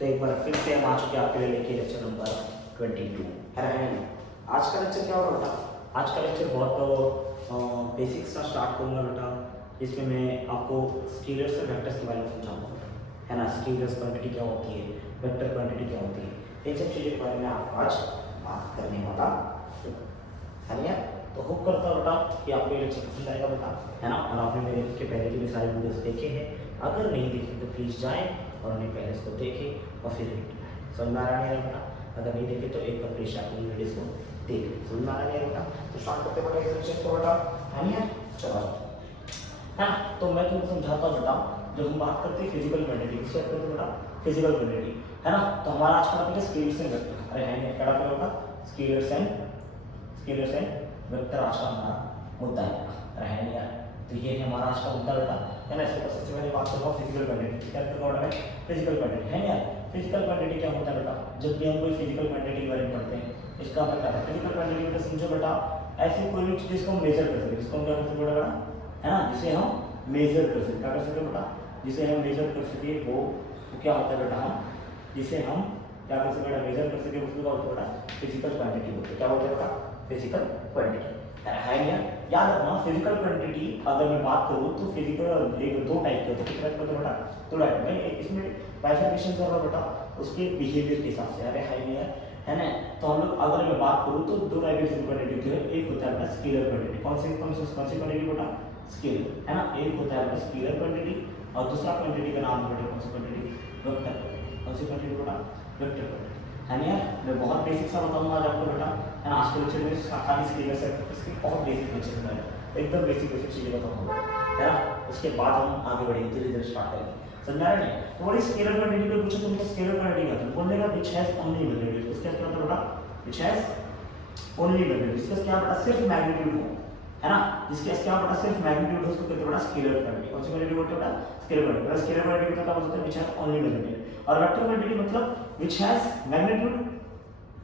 तो एक बार फिर से हम आ चुके हैं आपके लिए लेके लेक्चर नंबर 22 है ना। आज का लेक्चर क्या होगा बेटा, आज का लेक्चर बहुत बेसिक्स का स्टार्ट करूंगा बेटा, जिसमें मैं आपको स्केलर्स और वेक्टर्स के बारे में समझाऊंगा, है ना। स्केलर्स क्वांटिटी क्या होती है, वेक्टर क्वांटिटी क्या होती है, इन सब चीज़ों के बारे में आपको आज बात करने वाला है ना। तो होप करता हूँ बेटा कि आपको ये लेक्चर पसंद आएगा बेटा, है ना। और आपने मेरे इसके पहले के भी सारे वीडियोस देखे हैं, अगर नहीं देखे तो प्लीज़ जाएं और उन्हें पहले इसको देखें और फिर समझ में आ रहा नहीं बेटा, अगर नहीं देखे तो एक बार प्लीज आप इन वीडियोस को देख लें, समझ में आ रहा नहीं बेटा। तो स्टार्ट करते बेटा इस लेक्चर को बेटा, है ना। चलो है ना, तो मैं तुमको समझाता हूँ बेटा। जब हम बात करते हैं फिजिकल क्वांटिटी, किसकी बात करते हैं बेटा, फिजिकल क्वांटिटी, है ना। तो हमारा आज का टॉपिक है स्केलर्स एंड वेक्टर। अरे है क्या टॉपिक होगा, स्केलर्स एंड वेक्टर आज का हमारा मुद्दा है, अरे है नहीं यार। तो ये है हमारा आज का मुद्दा बेटा, है ना। इसके सबसे पहले बात करूँगा फिजिकल क्वांटिटी, क्या करूँगा मैं, फिजिकल क्वांटिटी, है ना यार। फिजिकल क्वांटिटी क्या होता है बेटा, जब भी हम कोई फिजिकल क्वांटिटी के बारे में पढ़ते हैं, इसका मतलब क्या है, फिजिकल क्वांटिटी मतलब समझो बेटा ऐसी कोई भी चीज़ जिसको हम मेजर कर सके, जिसको हम क्या कर सकते बेटा, है ना, जिसे हम मेजर कर सके, क्या कर सके बेटा, जिसे हम मेजर कर सके वो क्या होता है बेटा, हम जिसे हम क्या कर सके बेटा, मेजर कर सके उसको क्या होता है बेटा, फिजिकल क्वांटिटी होती है। क्या होता है बेटा, फिजिकल क्वांटिटी, है क्या। याद रखना फिजिकल क्वांटिटी अगर मैं बात करूँ तो फिजिकल एक दो टाइप के होते हैं, कितने बेटा, दो टाइप में। इसमें बाइफर्केशन कर रहा बेटा उसके बिहेवियर के हिसाब से, अरे है ना। तो हम लोग अगर मैं बात करूँ तो दो टाइप की क्वांटिटी होती है, एक होता है बेटा स्केलर क्वांटिटी, कौन सी क्वांटिटी बेटा, स्केलर, है ना। एक होता है बेटा स्केलर क्वांटिटी और दूसरा क्वांटिटी का नाम है बेटा कौन सी क्वांटिटी, वेक्टर, कौन सी क्वांटिटी बेटा, वेक्टर क्वांटिटी, है ना। मैं बहुत बेसिक सा बताऊंगा आज आपको बेटा, है ना। आज के लेक्चर में खाली स्केलर से इसकी बहुत बेसिक लेक्चर है, एकदम बेसिक चीजें बताऊंगा, है ना। उसके बाद हम आगे बढ़ेंगे, धीरे धीरे स्टार्ट करेंगे, समझा रहे हैं। तो व्हाट इज स्केलर क्वांटिटी को पूछो तुमको, स्केलर क्वांटिटी क्या है, बोलने का व्हिच हैज ओनली वैल्यू, इसका क्या होता है बेटा, व्हिच हैज ओनली वैल्यू, इसका क्या बेटा, सिर्फ मैग्नीट्यूड हो, है ना। जिसके क्या बेटा सिर्फ मैग्नीट्यूड हो उसको कहते हैं बेटा स्केलर क्वांटिटी। कौन सी क्वांटिटी बोलते हैं बेटा, स्केलर क्वांटिटी। स्केलर क्वांटिटी मतलब क्या होता है, व्हिच हैज ओनली मैग्नीट्यूड। और वेक्टर क्वांटिटी मतलब which has magnitude,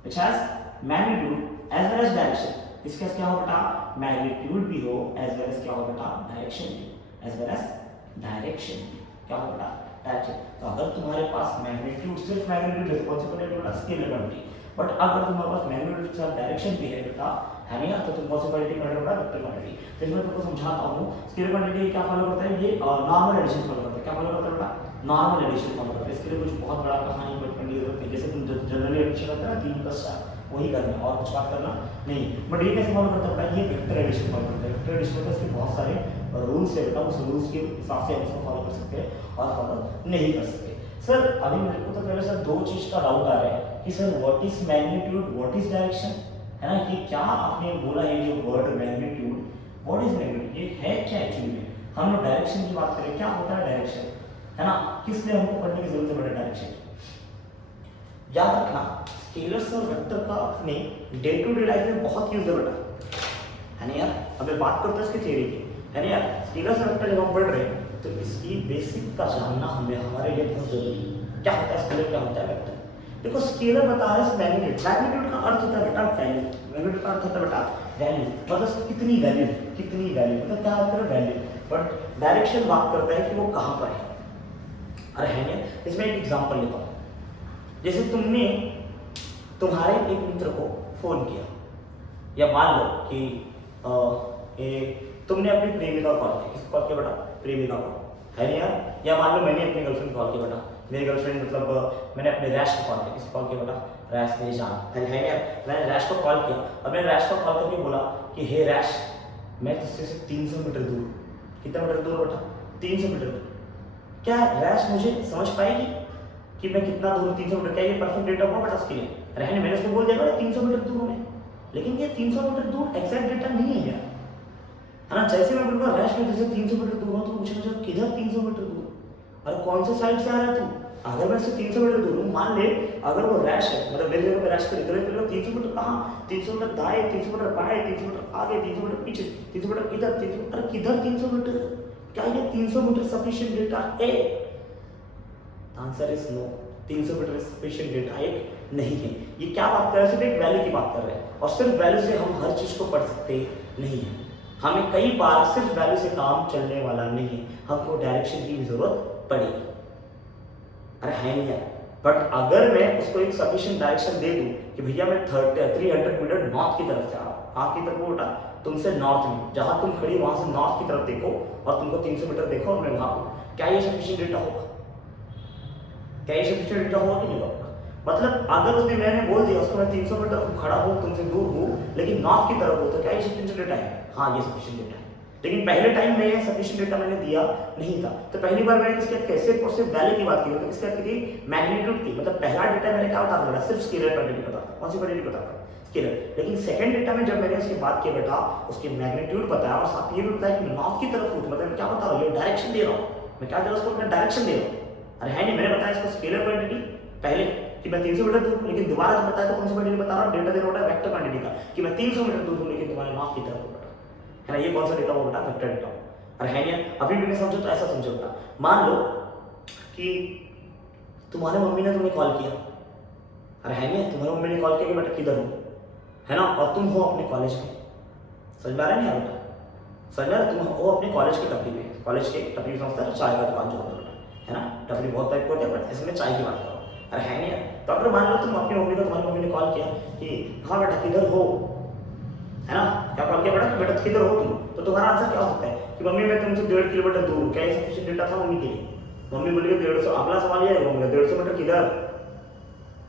which has magnitude as well as direction। इसका क्या हो बेटा, मैग्नीट्यूड भी हो as well as क्या हो बेटा, डायरेक्शन भी, as well as डायरेक्शन भी, क्या हो बेटा, डायरेक्शन। तो अगर तुम्हारे पास मैग्नीट्यूड सिर्फ मैग्नीट्यूड है तो कौन सी क्वांटिटी बेटा, स्केलर क्वांटिटी। बट अगर तुम्हारे पास मैग्नीट्यूड के साथ डायरेक्शन भी है बेटा, है नहीं, तो तुम कौन सी क्वांटिटी पढ़ रहे हो बेटा, वेक्टर क्वांटिटी। तो इसमें तुमको समझाता हूँ स्केलर क्वांटिटी क्या फॉलो करता है, ये नॉर्मल एडिशन फॉलो करता है। क्या फॉलो करता है बेटा, नॉर्मल एडिशन फॉलो करता है। इसके लिए कुछ बहुत बड़ा कहानी पढ़ने की जरूरत है, जैसे तुम जनरली एडिशन होता है ना 3+4 वही करना और कुछ बात करना नहीं। बट ये कैसे फॉलो करता है बेटा, ये वेक्टर एडिशन फॉलो करता है। वेक्टर एडिशन होता है, इसके बहुत सारे रूल्स है बेटा, उस रूल्स के हिसाब से हम इसको फॉलो कर सकते हैं और फॉलो नहीं कर सकते। सर अभी मेरे को तो पहले सर दो चीज का डाउट आ रहा है कि sir what is magnitude, what is direction, है ना। कि क्या आपने बोला है जो word magnitude, what is magnitude, ये है क्या एक्चुअली में। हम लोग डायरेक्शन की बात करें, क्या होता है डायरेक्शन, है ना, किस लिए हमको पढ़ने की जरूरत है बेटा डायरेक्शन। याद रखना स्केलर्स और वेक्टर का अपने डे टू डे लाइफ में बहुत यूज है बेटा, है ना यार। अब मैं बात करता हूँ इसके थ्योरी की, है ना यार। स्केलर्स और वेक्टर जब हम पढ़ रहे हैं तो इसकी बेसिक का जानना हमें हमारे लिए बहुत जरूरी है। क्या होता है स्केलर, क्या होता है वेक्टर। देखो स्केलर बता रहा है मैग्नीट्यूड, मैग्नीट्यूड का अर्थ होता है बेटा वैल्यू, मैग्नीट्यूड का अर्थ होता है बेटा वैल्यू, मतलब कितनी वैल्यू, कितनी वैल्यू मतलब क्या होता है वैल्यू। बट डायरेक्शन बात करता है कि वो कहाँ पर है। अरे है ना, इसमें एक एग्जांपल लेता हूँ। जैसे तुमने तुम्हारे एक मित्र को फोन किया, या मान लो कि तुमने अपनी प्रेमिका को कॉल किया, किसको कॉल किया बेटा, प्रेमिका को, है ना यार। या मान लो मैंने अपनी गर्लफ्रेंड कॉल किया बेटा, मेरी गर्लफ्रेंड मतलब मैंने अपने रैश को कॉल किया, किसको कॉल किया बेटा, रैश मेरी जान, है ना यार। मैंने रैश को कॉल किया और मैंने रैश को कॉल करके बोला कि हे रैश, मैं तुझसे सिर्फ 300 मीटर दूर, कितना मीटर दूर बेटा, 300 मीटर दूर। क्या रैश मुझे समझ पाएगी कि मैं कितना दूर, 300 मीटर, क्या ये परफेक्ट डेटा होगा बेटा उसके लिए, रहने मैंने उसको बोल दिया 300 मीटर दूर हूँ, लेकिन ये 300 मीटर दूर एग्जैक्ट डेटा नहीं है यार, है ना। जैसे मैं बोलूँगा रैश में जैसे 300 मीटर दूर हूँ तो मुझे किधर 300 मीटर दूर, और कौन से साइड से आ रहा है तू। अगर मैं इससे 300 मीटर दूर हूँ, मान ले अगर वो रैश है, मतलब मेरे जगह पे रैश पे निकले तो 300 मीटर कहाँ, 300 मीटर दाएं, 300 मीटर बाएं, 300 मीटर आगे, 300 मीटर पीछे, 300 मीटर इधर, 300 मीटर किधर 300 मीटर, क्या ये 300 मीटर सफिशिएंट डेटा है। Answer is no, 300 metre sufficient data एक नहीं है। ये क्या बात कर रहे हैं, सिर्फ एक वैल्यू की बात कर रहे हैं, और सिर्फ वैल्यू से हम हर चीज को पढ़ सकते नहीं है। हमें कई बार सिर्फ वैल्यू से काम चलने वाला नहीं है, हमको डायरेक्शन की भी जरूरत पड़ेगी। अरे है नहीं यार, बट अगर मैं उसको एक सफिशिएंट डायरेक्शन दे दूं कि भैया मैं 300 मीटर नॉर्थ की तरफ से आ रहा हूँ, कहाँ की तरफ बेटा, तुमसे नॉर्थ में, जहां तुम खड़ी वहां से नॉर्थ की तरफ देखो और तुमको 300 मीटर देखो और मैं वहां हूँ, क्या ये सफिशिएंट डेटा होगा? क्या ये सफिशिएंट डेटा होगा कि नहीं होगा? मतलब अगर उसने, मैंने बोल दिया उसको मैं 300 मीटर खड़ा हूँ तुमसे दूर हूँ लेकिन नॉर्थ की तरफ हूँ, तो क्या ये सफिशिएंट डेटा है? हाँ ये सफिशिएंट डेटा है। लेकिन पहले टाइम में ये सफिशिएंट डेटा मैंने दिया नहीं था, तो पहली बार मैंने किसके कैसे और सिर्फ वैल्यू की बात की, तो किसके की थी, मैग्नीट्यूड की। मतलब पहला डेटा मैंने क्या बता था, सिर्फ स्केलर क्वांटिटी बताता, कौन सी क्वांटिटी बताता, स्केलर। लेकिन सेकंड डेटा में जब मैंने उसकी बात की बेटा, उसकी मैग्नीट्यूड बताया और साथ ये भी बताया कि मैं नॉर्थ की तरफ हूँ, मतलब मैं क्या बता रहा हूँ, ये डायरेक्शन दे रहा हूँ, मैं क्या दे रहा हूँ उसको, मैं डायरेक्शन दे रहा हूँ। अरे है नहीं, मैंने बताया इसको स्केलर क्वांटिटी पहले कि मैं 300 मीटर दूर हूं, लेकिन दोबारा जब बताया तो कौन सी क्वांटिटी बता रहा हूं, डेटा दे रहा हूं वेक्टर क्वांटिटी का कि मैं 300 मीटर दूर हूं लेकिन तुम्हारे नॉर्थ की तरफ हूं बेटा, है ना। ये कौन सा डेटा हो बेटा, वेक्टर डेटा हो। और है नहीं, अभी भी नहीं समझो तो ऐसा समझो बेटा, मान लो कि तुम्हारे मम्मी ने तुम्हें कॉल किया, अरे है नहीं, तुम्हारी मम्मी ने कॉल किया कि बेटा किधर हो, है ना, और तुम हो अपने कॉलेज में, समझ में आ रहा है नहीं बेटा, समझ में आ रहा है, तुम हो अपने कॉलेज के टपरी पे, कॉलेज के टपरी समझता है, चाय का दुकान जो होता है बेटा, है ना, टपरी बहुत टाइप के होते हैं बट इसमें चाय की बात करो। अरे है नहीं, तो अगर मान लो तुम अपनी मम्मी को, तुम्हारी मम्मी ने कॉल किया कि हाँ बेटा किधर हो, है ना, क्या कॉल किया बेटा कि बेटा किधर हो तुम, तो तुम्हारा आंसर क्या हो सकता है कि मम्मी मैं तुमसे 1.5 किलोमीटर दूर हूँ, क्या ये सफिशिएंट डेटा था मम्मी के लिए? मम्मी बोली 150, अगला सवाल ये है 150 मीटर किधर,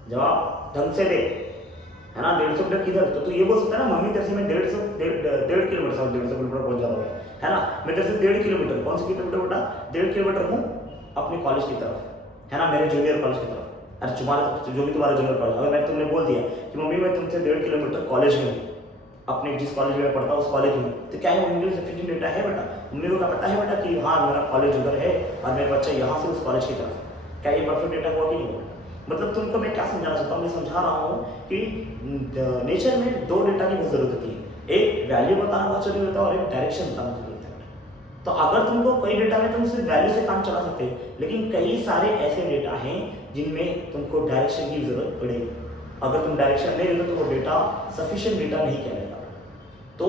जवाब ढंग से दे, है ना, 150 मीटर किधर, तो तू ये बोल सकता है ना मम्मी तेरे से मैं 1.5 किलोमीटर, 150 किलोमीटर बहुत ज्यादा हो गया, है ना, मैं तेरे से 1.5 किलोमीटर, कौन सी किलोमीटर बेटा, 1.5 किलोमीटर हूँ अपने कॉलेज की तरफ, है ना, मेरे जूनियर कॉलेज की तरफ। अरे तुम्हारा जो भी तुम्हारा जूनियर कॉलेज, अगर मैं तुमने बोल दिया कि मम्मी मैं तुमसे 1.5 किलोमीटर कॉलेज में हूँ, अपने जिस कॉलेज में पढ़ता हूँ उस कॉलेज में, तो क्या है मम्मी को सफिशिएंट डेटा है बेटा? मम्मी को क्या पता है बेटा कि हाँ मेरा कॉलेज उधर है और मेरा बच्चा यहाँ से उस कॉलेज की तरफ, क्या ये परफेक्ट डेटा हुआ कि नहीं हुआ? मतलब तुमको मैं क्या समझाना चाहता हूँ, मैं समझा रहा हूँ कि नेचर में दो डेटा की बहुत जरूरत होती है, एक वैल्यू बताना बहुत जरूरी होता है और एक डायरेक्शन बताना जरूरी होता है। तो अगर तुमको कई डेटा में तुम सिर्फ वैल्यू से काम चला सकते हो, लेकिन कई सारे ऐसे डेटा हैं जिनमें तुमको डायरेक्शन की जरूरत पड़ेगी। अगर तुम डायरेक्शन नहीं देते तो वो डेटा सफिशिएंट डेटा नहीं कहलाएगा। तो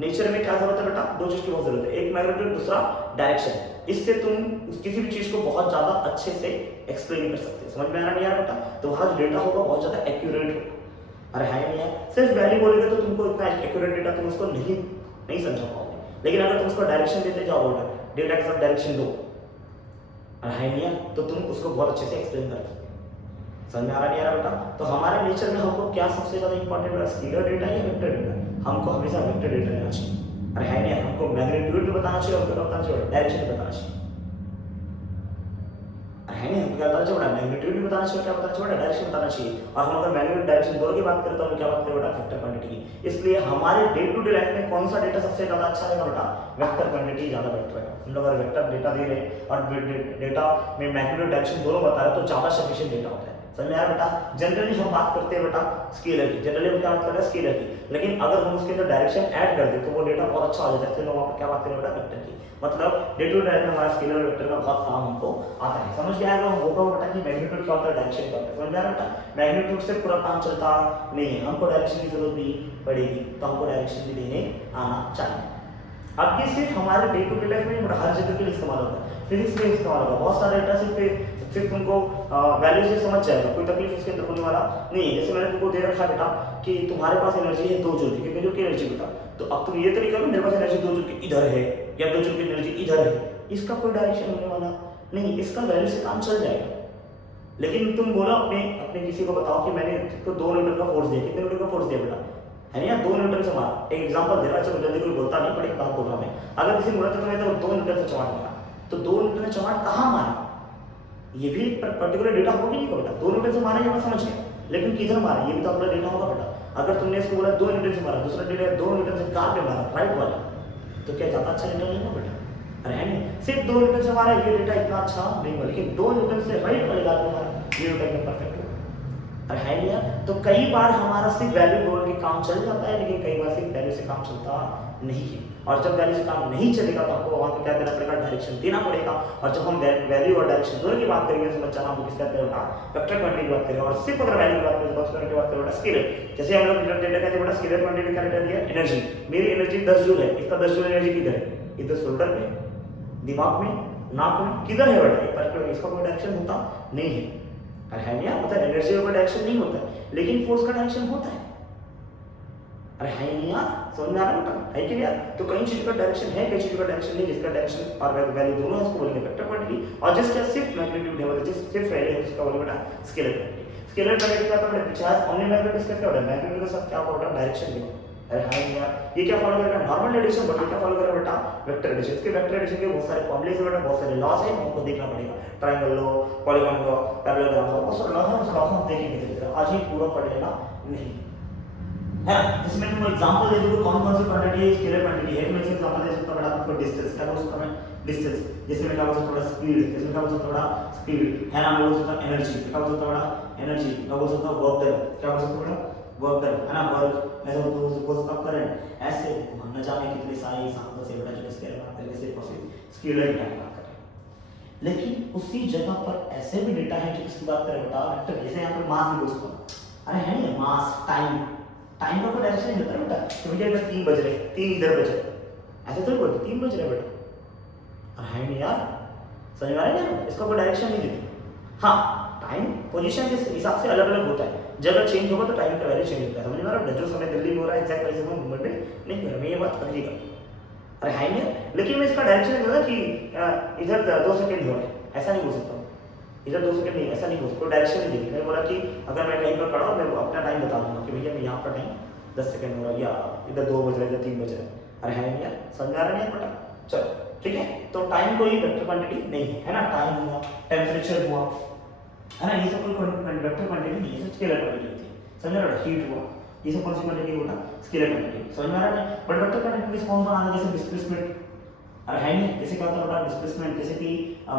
नेचर में क्या जरूरत है बेटा, दो चीज की बहुत जरूरत है, एक मैग्नीट्यूड, दूसरा डायरेक्शन। इससे तुम किसी भी चीज को बहुत ज्यादा अच्छे से एक्सप्लेन कर सकते हो। समझ में आ रहा नहीं यार बेटा? तो वहां जो डेटा होगा बहुत ज्यादा एक्यूरेट होगा। अरे है नहीं यार, सिर्फ वैल्यू बोलोगे तो तुमको इतना एक्यूरेट डेटा तुम उसको नहीं समझा पाओगे, लेकिन अगर तुम उसको डायरेक्शन देते जाओ बेटा, डेटा के साथ डायरेक्शन दो, अरे है नहीं यार, तो तुम उसको बहुत अच्छे से एक्सप्लेन कर सकते हो। समझ में आ रहा नहीं आ रहा बेटा? तो हमारे नेचर में हमको क्या सबसे ज्यादा इंपॉर्टेंट है, स्केलर डेटा या वेक्टर डेटा? हमको हमेशा वेक्टर डेटा लेना चाहिए। अरे है नहीं, हमको मैग्नीट्यूड भी बताना चाहिए और क्या बताना चाहिए, डायरेक्शन भी बताना चाहिए। अरे है नहीं, हमको क्या बताना चाहिए, मैग्नीट्यूड भी बताना चाहिए, क्या बताना चाहिए, डायरेक्शन बताना चाहिए। और हम अगर मैग्नीट्यूड डायरेक्शन दोनों की बात करें तो हम क्या बात करें बेटा, वेक्टर क्वांटिटी की। इसलिए हमारे डे टू डे लाइफ में कौन सा डेटा सबसे ज्यादा अच्छा रहेगा बेटा, वेक्टर क्वांटिटी ज्यादा बेटर है। हम लोग अगर वेक्टर डेटा दे रहे हैं और डेटा में मैग्नीट्यूड डायरेक्शन दोनों बता रहे हैं तो ज्यादा सफिशिएंट डेटा होता है। समझ में आया बेटा? जनरली हम बात करते हैं बेटा स्केलर की, जनरली हम क्या बात करते हैं स्केलर की, लेकिन अगर हम उसके अंदर डायरेक्शन ऐड कर दे तो वो डेटा बहुत अच्छा हो जाता है। इसलिए वहां पर क्या बात करें बेटा, वेक्टर की। मतलब डे टू डे में हमारा स्केलर और वेक्टर का बहुत काम हमको आता है। समझ में आएगा होगा बेटा कि मैग्नीट्यूड क्या होता है, डायरेक्शन क्या होता है। समझ में आ रहा है बेटा? मैग्नीट्यूड से पूरा काम चलता नहीं है, हमको डायरेक्शन की जरूरत भी पड़ेगी, तो हमको डायरेक्शन भी देने आना चाहिए। अब ये सिर्फ हमारे डे टू डे लाइफ में हर जगह के लिए इस्तेमाल होता है, फिजिक्स में इस्तेमाल होगा। बहुत सारे डेटा सिर्फ तुमको वैल्यू से समझ जाएगा, कोई तकलीफ इसके अंदर होने वाला नहीं है। जैसे मैंने तुमको दे रखा बेटा कि तुम्हारे पास एनर्जी है 2 जूल की, कितने जूल की एनर्जी बेटा, तो अब तुम ये तो नहीं करो मेरे पास एनर्जी 2 जूल की इधर है या 2 जूल की एनर्जी इधर है, इसका कोई डायरेक्शन होने वाला नहीं, इसका वैल्यू से काम चल जाएगा। लेकिन तुम बोलो अपने किसी को बताओ कि मैंने तुमको 2 न्यूटन का फोर्स दिया, कितने न्यूटन का फोर्स दिया बेटा, है ना, 2 न्यूटन से मारा। एक एग्जांपल दे रहा, चलो जल्दी कोई बोलता नहीं, पड़े बात बोल रहा मैं। अगर किसी बोला तो तुम्हें तो 2 न्यूटन से चमाट मारा, तो 2 न्यूटन से चमाट कहाँ मारा, ये भी पर्टिकुलर डेटा होगा कि नहीं बेटा? 2 न्यूटन से मारा ये मैं समझ गया, लेकिन किधर मारा ये भी तो अपना डेटा होगा बेटा। अगर तुमने इसको बोला 2 न्यूटन से मारा, दूसरा डेटा 2 न्यूटन से कहाँ पे मारा, राइट वाला, तो क्या ज्यादा अच्छा डेटा नहीं होगा बेटा? अरे है नहीं, सिर्फ 2 न्यूटन से मारा ये डेटा इतना अच्छा नहीं होगा, लेकिन 2 न्यूटन से राइट वाले गाल में मारा ये डेटा एकदम परफेक्ट होगा। अरे है नहीं यार? तो कई बार हमारा सिर्फ वैल्यू बोल के काम चल जाता है, लेकिन कई बार सिर्फ वैल्यू से काम चलता नहीं है। और जब वैल्यू से काम नहीं चलेगा तो आपको वहां पे क्या देना पड़ेगा, डायरेक्शन देना पड़ेगा। और जब हम वैल्यू और डायरेक्शन दोनों की बात करेंगे, समझ जाना हम किसका करेगा, वेक्टर क्वांटिटी की बात करेंगे। और सिर्फ अगर वैल्यू की बात करें तो वेक्टर की बात करें स्केलर। जैसे हम लोग डेटा कहते हैं बेटा, स्केलर क्वांटिटी का डेटा दिया एनर्जी, मेरी एनर्जी 10 जूल है, इसका 10 जूल एनर्जी किधर है, इधर शोल्डर पे, दिमाग में, नाक में, किधर है बेटा, इसका कोई डायरेक्शन होता नहीं है। अरे है नहीं यार, मतलब एनर्जी का डायरेक्शन नहीं होता है लेकिन फोर्स का डायरेक्शन होता है। अरे है नहीं यार, समझ में आ रहा है बेटा, है कि नहीं यार? तो कई चीजों का डायरेक्शन है, कई चीजों का डायरेक्शन नहीं, जिसका डायरेक्शन और वैल्यू दोनों है उसको बोलेंगे वेक्टर क्वांटिटी, और जिसका सिर्फ मैग्नीट्यूड है मतलब जिस सिर्फ वैल्यू है उसका बोलेंगे बेटा स्केलर क्वांटिटी। स्केलर क्वांटिटी का मतलब पीछे ओनली मैग्नीट्यूड डिस्कस क्या होता है, मैग्नीट्यूड के साथ क्या होता है डायरेक्शन भी। अरे हाँ यार, ये क्या फॉलो करेगा नॉर्मल एडिशन, बट ये क्या फॉलो करेगा बेटा वेक्टर एडिशन। इसके वेक्टर एडिशन के बहुत सारे फॉर्मूले हैं बेटा, बहुत सारे लॉस है, आपको देखना पड़ेगा, triangle law, polygon law, parallelogram law, बहुत सारे लॉ है, उस लॉ को हम देखेंगे धीरे-धीरे, आज ही पूरा पढ़ेगा नहीं है। जिसमें तुमको एग्जांपल दे दूंगा कौन कौन सी क्वांटिटी है, स्केलर क्वांटिटी है। मैं एग्जांपल दे सकता हूं बेटा आपको डिस्टेंस, क्या बोल सकता हूं मैं डिस्टेंस, जिसमें मैं क्या बोल सकता हूं स्पीड, जिसमें क्या बोल सकता हूं स्पीड है ना, मैं बोल सकता हूं एनर्जी, क्या बोल सकता हूं एनर्जी, मैं बोल सकता हूं वर्क डन, क्या बोल सकता हूं वर्क डन है ना, वर्क मैं बोल सकता हूं करंट। ऐसे हम न जाने कितने सारे एग्जांपल से बेटा जो स्केलर बात करेंगे सिर्फ और सिर्फ स्केलर डेटा की बात करें। लेकिन उसी जगह पर ऐसे भी डेटा है जो किसकी बात करें बेटा वेक्टर, जैसे यहां पर मास भी बोल सकता हूं। अरे है नहीं मास, टाइम, टाइम का कोई डायरेक्शन नहीं होता बेटा, तो भैया इधर 3 बज रहे, 3 इधर बज रहे, ऐसे थोड़ी बोलते 3 बज रहे बेटा। है नहीं यार, समझ में आ रहा है ना, इसका कोई डायरेक्शन नहीं देती। हाँ, टाइम पोजीशन के हिसाब से अलग अलग होता है, जगह चेंज होगा तो टाइम का वैल्यू चेंज होता है, समझ में आ रहा है? जो समय दिल्ली में हो रहा है एग्जैक्ट वैसे वो मुंबई में नहीं हो रहा, मैं ये बात करिएगा। अरे है नहीं, लेकिन मैं इसका डायरेक्शन नहीं बोला कि इधर 2 सेकंड हो रहा है, ऐसा नहीं बोल सकता हूँ, इधर 2 सेकंड नहीं, ऐसा नहीं बोल सकता, डायरेक्शन नहीं देगी। मैं बोला कि अगर मैं कहीं पर खड़ा हूँ मैं अपना टाइम बता दूंगा कि भैया मैं यहाँ पर टाइम 10 सेकंड हो रहा है, या इधर 2 बज रहे हैं, इधर 3 बज रहे हैं। अरे है नहीं यार, समझ आ रहा नहीं बेटा? चलो ठीक है, तो टाइम कोई वेक्टर क्वांटिटी नहीं है ना, टाइम हुआ, टेम्परेचर हुआ है ना, ये सब कोई वेक्टर क्वांटिटी नहीं है, ये सब स्केलर क्वांटिटी होती है, समझ रहे हो? हीट हुआ, ये सब कौन सी क्वांटिटी होता है स्केलर क्वांटिटी, समझ में आ रहा है? बट वेक्टर क्वांटिटी कौन सा आता है, जैसे डिस्प्लेसमेंट, अरे है नहीं, जैसे क्या होता है बेटा डिस्प्लेसमेंट, जैसे कि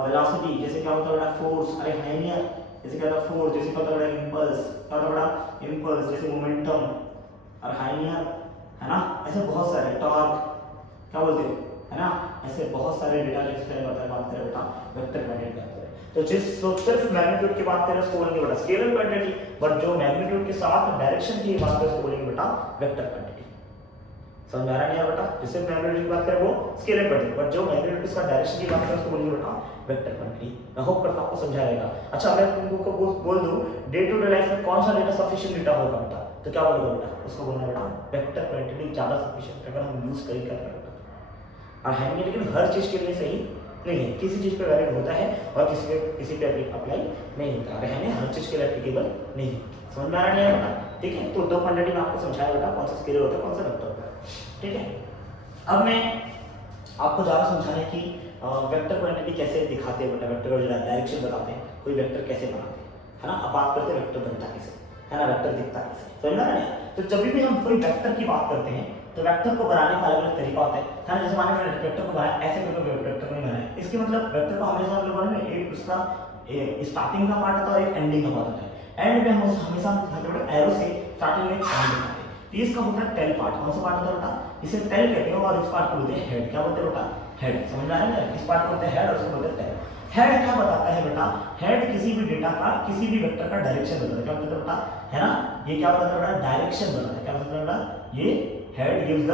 वेलोसिटी, जैसे क्या होता है बेटा फोर्स, अरे है नहीं यार, जैसे क्या होता है फोर्स, जैसे क्या होता है बेटा इंपल्स, क्या होता है बेटा इंपल्स, जैसे मोमेंटम, अरे है नहीं यार, है ना, ऐसे बहुत सारे टॉर्क, क्या बोलते हो है ना, ऐसे बहुत सारे डेटा जिसके बात करें बेटा वेक्टर क्वांटिटी कहते हैं। तो जिस सिर्फ मैग्नीट्यूड की बात करें उसको बोलेंगे बेटा स्केलर क्वांटिटी, बट जो मैग्नीट्यूड के साथ डायरेक्शन की बात करें उसको बोलेंगे बेटा वेक्टर क्वांटिटी। समझ आ रहा नहीं यार बेटा? जिससे मैग्नीट्यूड की बात करें वो स्केलर क्वांटिटी, बट जो मैग्नीट्यूड के साथ डायरेक्शन की बात करें उसको बोलेंगे बेटा वेक्टर क्वांटिटी। मैं होप करता हूं आपको समझा रहेगा। अच्छा मैं तुमको बोल दूं डे टू डे लाइफ में कौन सा डेटा सफिशिएंट डेटा होगा बेटा, तो क्या बोलोगे बेटा? उसको बोलना बेटा वेक्टर क्वांटिटी ज्यादा सफिशिएंट अगर हम यूज कर रहे हैं। और है नहीं, लेकिन हर चीज के लिए सही नहीं है, किसी चीज पे वैलिड होता है और किसी पे अप्लाई नहीं होता है, नहीं हर चीज के लिए एप्लीकेबल नहीं है। समझ में आ रहा है बेटा? ठीक है, तो 2 क्वांटिटी में आपको समझाया बेटा कौन सा स्केलर होता है कौन सा वेक्टर होता है। ठीक है, अब मैं आपको ज़्यादा समझाने की वेक्टर क्वांटिटी कैसे दिखाते हैं बेटा, वेक्टर का डायरेक्शन बताते हैं, कोई वेक्टर कैसे बनाते हैं, है ना। अब बात करते हैं वेक्टर बनता कैसे, है ना, वेक्टर दिखता कैसे, समझ में आ रहा है? तो जब भी हम कोई वेक्टर की बात करते हैं तो वेक्टर को बनाने का अलग अलग तरीका होता है ना। जैसे मान लीजिए वेक्टर को बनाया ऐसे करके वेक्टर को नहीं बनाया, इसके मतलब वेक्टर को हमेशा हम लोगों ने एक उसका स्टार्टिंग का पार्ट होता है और एक एंडिंग का पार्ट होता है। एंड में हम हमेशा एरो से स्टार्टिंग में एंड दिखाते हैं। तो इसका होता है टेल पार्ट, कौन सा पार्ट होता है बेटा? इसे टेल कहते हैं और इस पार्ट को बोलते हैं हेड। क्या बोलते हैं बेटा? हेड। समझ में आ रहा है? इस पार्ट को बोलते हैं हेड और इसको बोलते हैं टेल। हेड क्या बताता है बेटा? हेड किसी भी डेटा का किसी भी वेक्टर का डायरेक्शन बताता है। क्या बताता है बेटा? है ना, ये क्या बताता है बेटा? डायरेक्शन बताता है। क्या बताता है बेटा? ये head gives the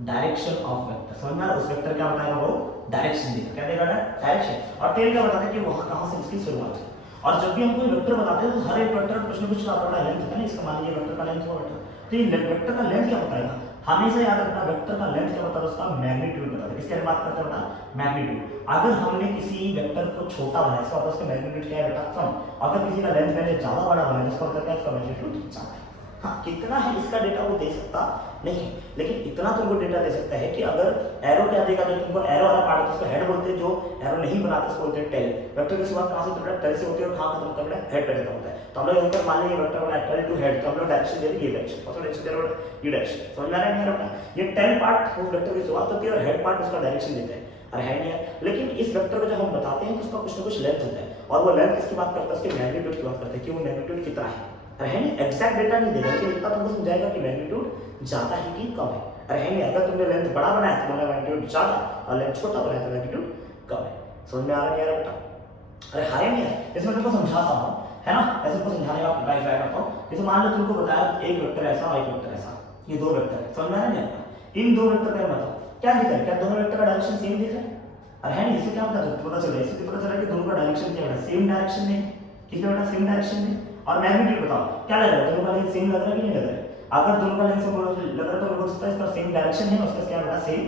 direction of vector. समझ में आ रहा है? उस वेक्टर क्या बताएगा वो? डायरेक्शन देगा। क्या देगा बेटा? डायरेक्शन। और टेल क्या बताता है कि वो कहां से इसकी शुरुआत है। और जब भी हम कोई वेक्टर बताते हैं तो हर एक वेक्टर कुछ ना कुछ अपना लेंथ होता है ना। इसका मान लीजिए वेक्टर का लेंथ हुआ बेटा, तो ये वेक्टर का लेंथ क्या बताएगा? हमेशा याद रखना वेक्टर का लेंथ क्या बताता है? उसका मैग्नीट्यूड बताता है। किसके बारे में बात करते हैं बेटा? मैग्नीट्यूड। अगर हमने किसी वेक्टर को छोटा बनाया इसका मतलब उसका मैग्नीट्यूड क्या है बेटा? कम। अगर किसी का लेंथ मैंने ज्यादा बड़ा बनाया इसका मतलब क्या है? उसका मैग्नीट्यूड ज्यादा है। हाँ, कितना है इसका डेटा वो दे सकता नहीं, लेकिन इतना तुमको डेटा दे सकता है कि अगर एरो क्या देगा, जो तुमको एरो वाला पार्ट है उसको हेड बोलते हैं, जो एरो नहीं बनाते उसको बोलते हैं टेल। वेक्टर की शुरुआत कहां से होती है? टेल से होती है और कहां खत्म होता है? हेड पे खत्म होता है। तो हम लोग यहां पर मान लीजिए वेक्टर बना टेल टू हेड, तो हम लोग डायरेक्शन दे रहे ये डायरेक्शन, कौन सा डायरेक्शन दे रहे हो? ये डायरेक्शन। समझ में आ रहा है बेटा? ये टेल पार्ट उस वेक्टर की शुरुआत होती है और हेड पार्ट उसका डायरेक्शन देता है। और है नहीं है, लेकिन इस वेक्टर को जब हम बताते हैं तो उसका कुछ ना कुछ लेंथ होता है, और वो लेंथ किसकी बात करता है? उसके मैग्नीट्यूड की बात करते हैं कि वो मैग्नीट्यूड कितना है। अरे है नहीं, एग्जैक्ट डेटा नहीं देगा, लेकिन इतना तुमको समझाएगा कि मैग्नीट्यूड ज्यादा है कि कम है। अरे है नहीं, अगर तुमने लेंथ बड़ा बनाया तो मतलब मैग्नीट्यूड ज्यादा, और लेंथ छोटा बनाया तो मैग्नीट्यूड कम है। समझ में आ रहा नहीं आ रहा बेटा? अरे हाय नहीं है, इसमें तुमको समझाता हूँ, है ना, ऐसे तुमको समझाने का ट्राई करता हूँ। जैसे मान लो तुमको बताया एक वेक्टर ऐसा और एक वेक्टर ऐसा, ये दो वेक्टर है, समझ में आ रहा है? इन दो वेक्टर का बताओ क्या दिख रहा है? क्या दोनों वेक्टर का डायरेक्शन सेम दिख रहा है? और है नहीं, इससे क्या होता है तो पता चल रहा है, इससे पता चल रहा है कि दोनों का डायरेक्शन क्या है, सेम डायरेक्शन में। किसमें बेटा, सेम डायरेक्शन में। और मैग्नीट्यूड बताओ क्या लग रहा है, दोनों का लेंथ सेम लग रहा है कि नहीं लग रहा है? अगर दोनों का लेंथ सेम लग रहा है तो बोल सकता है इसका सेम डायरेक्शन है, उसका क्या बेटा सेम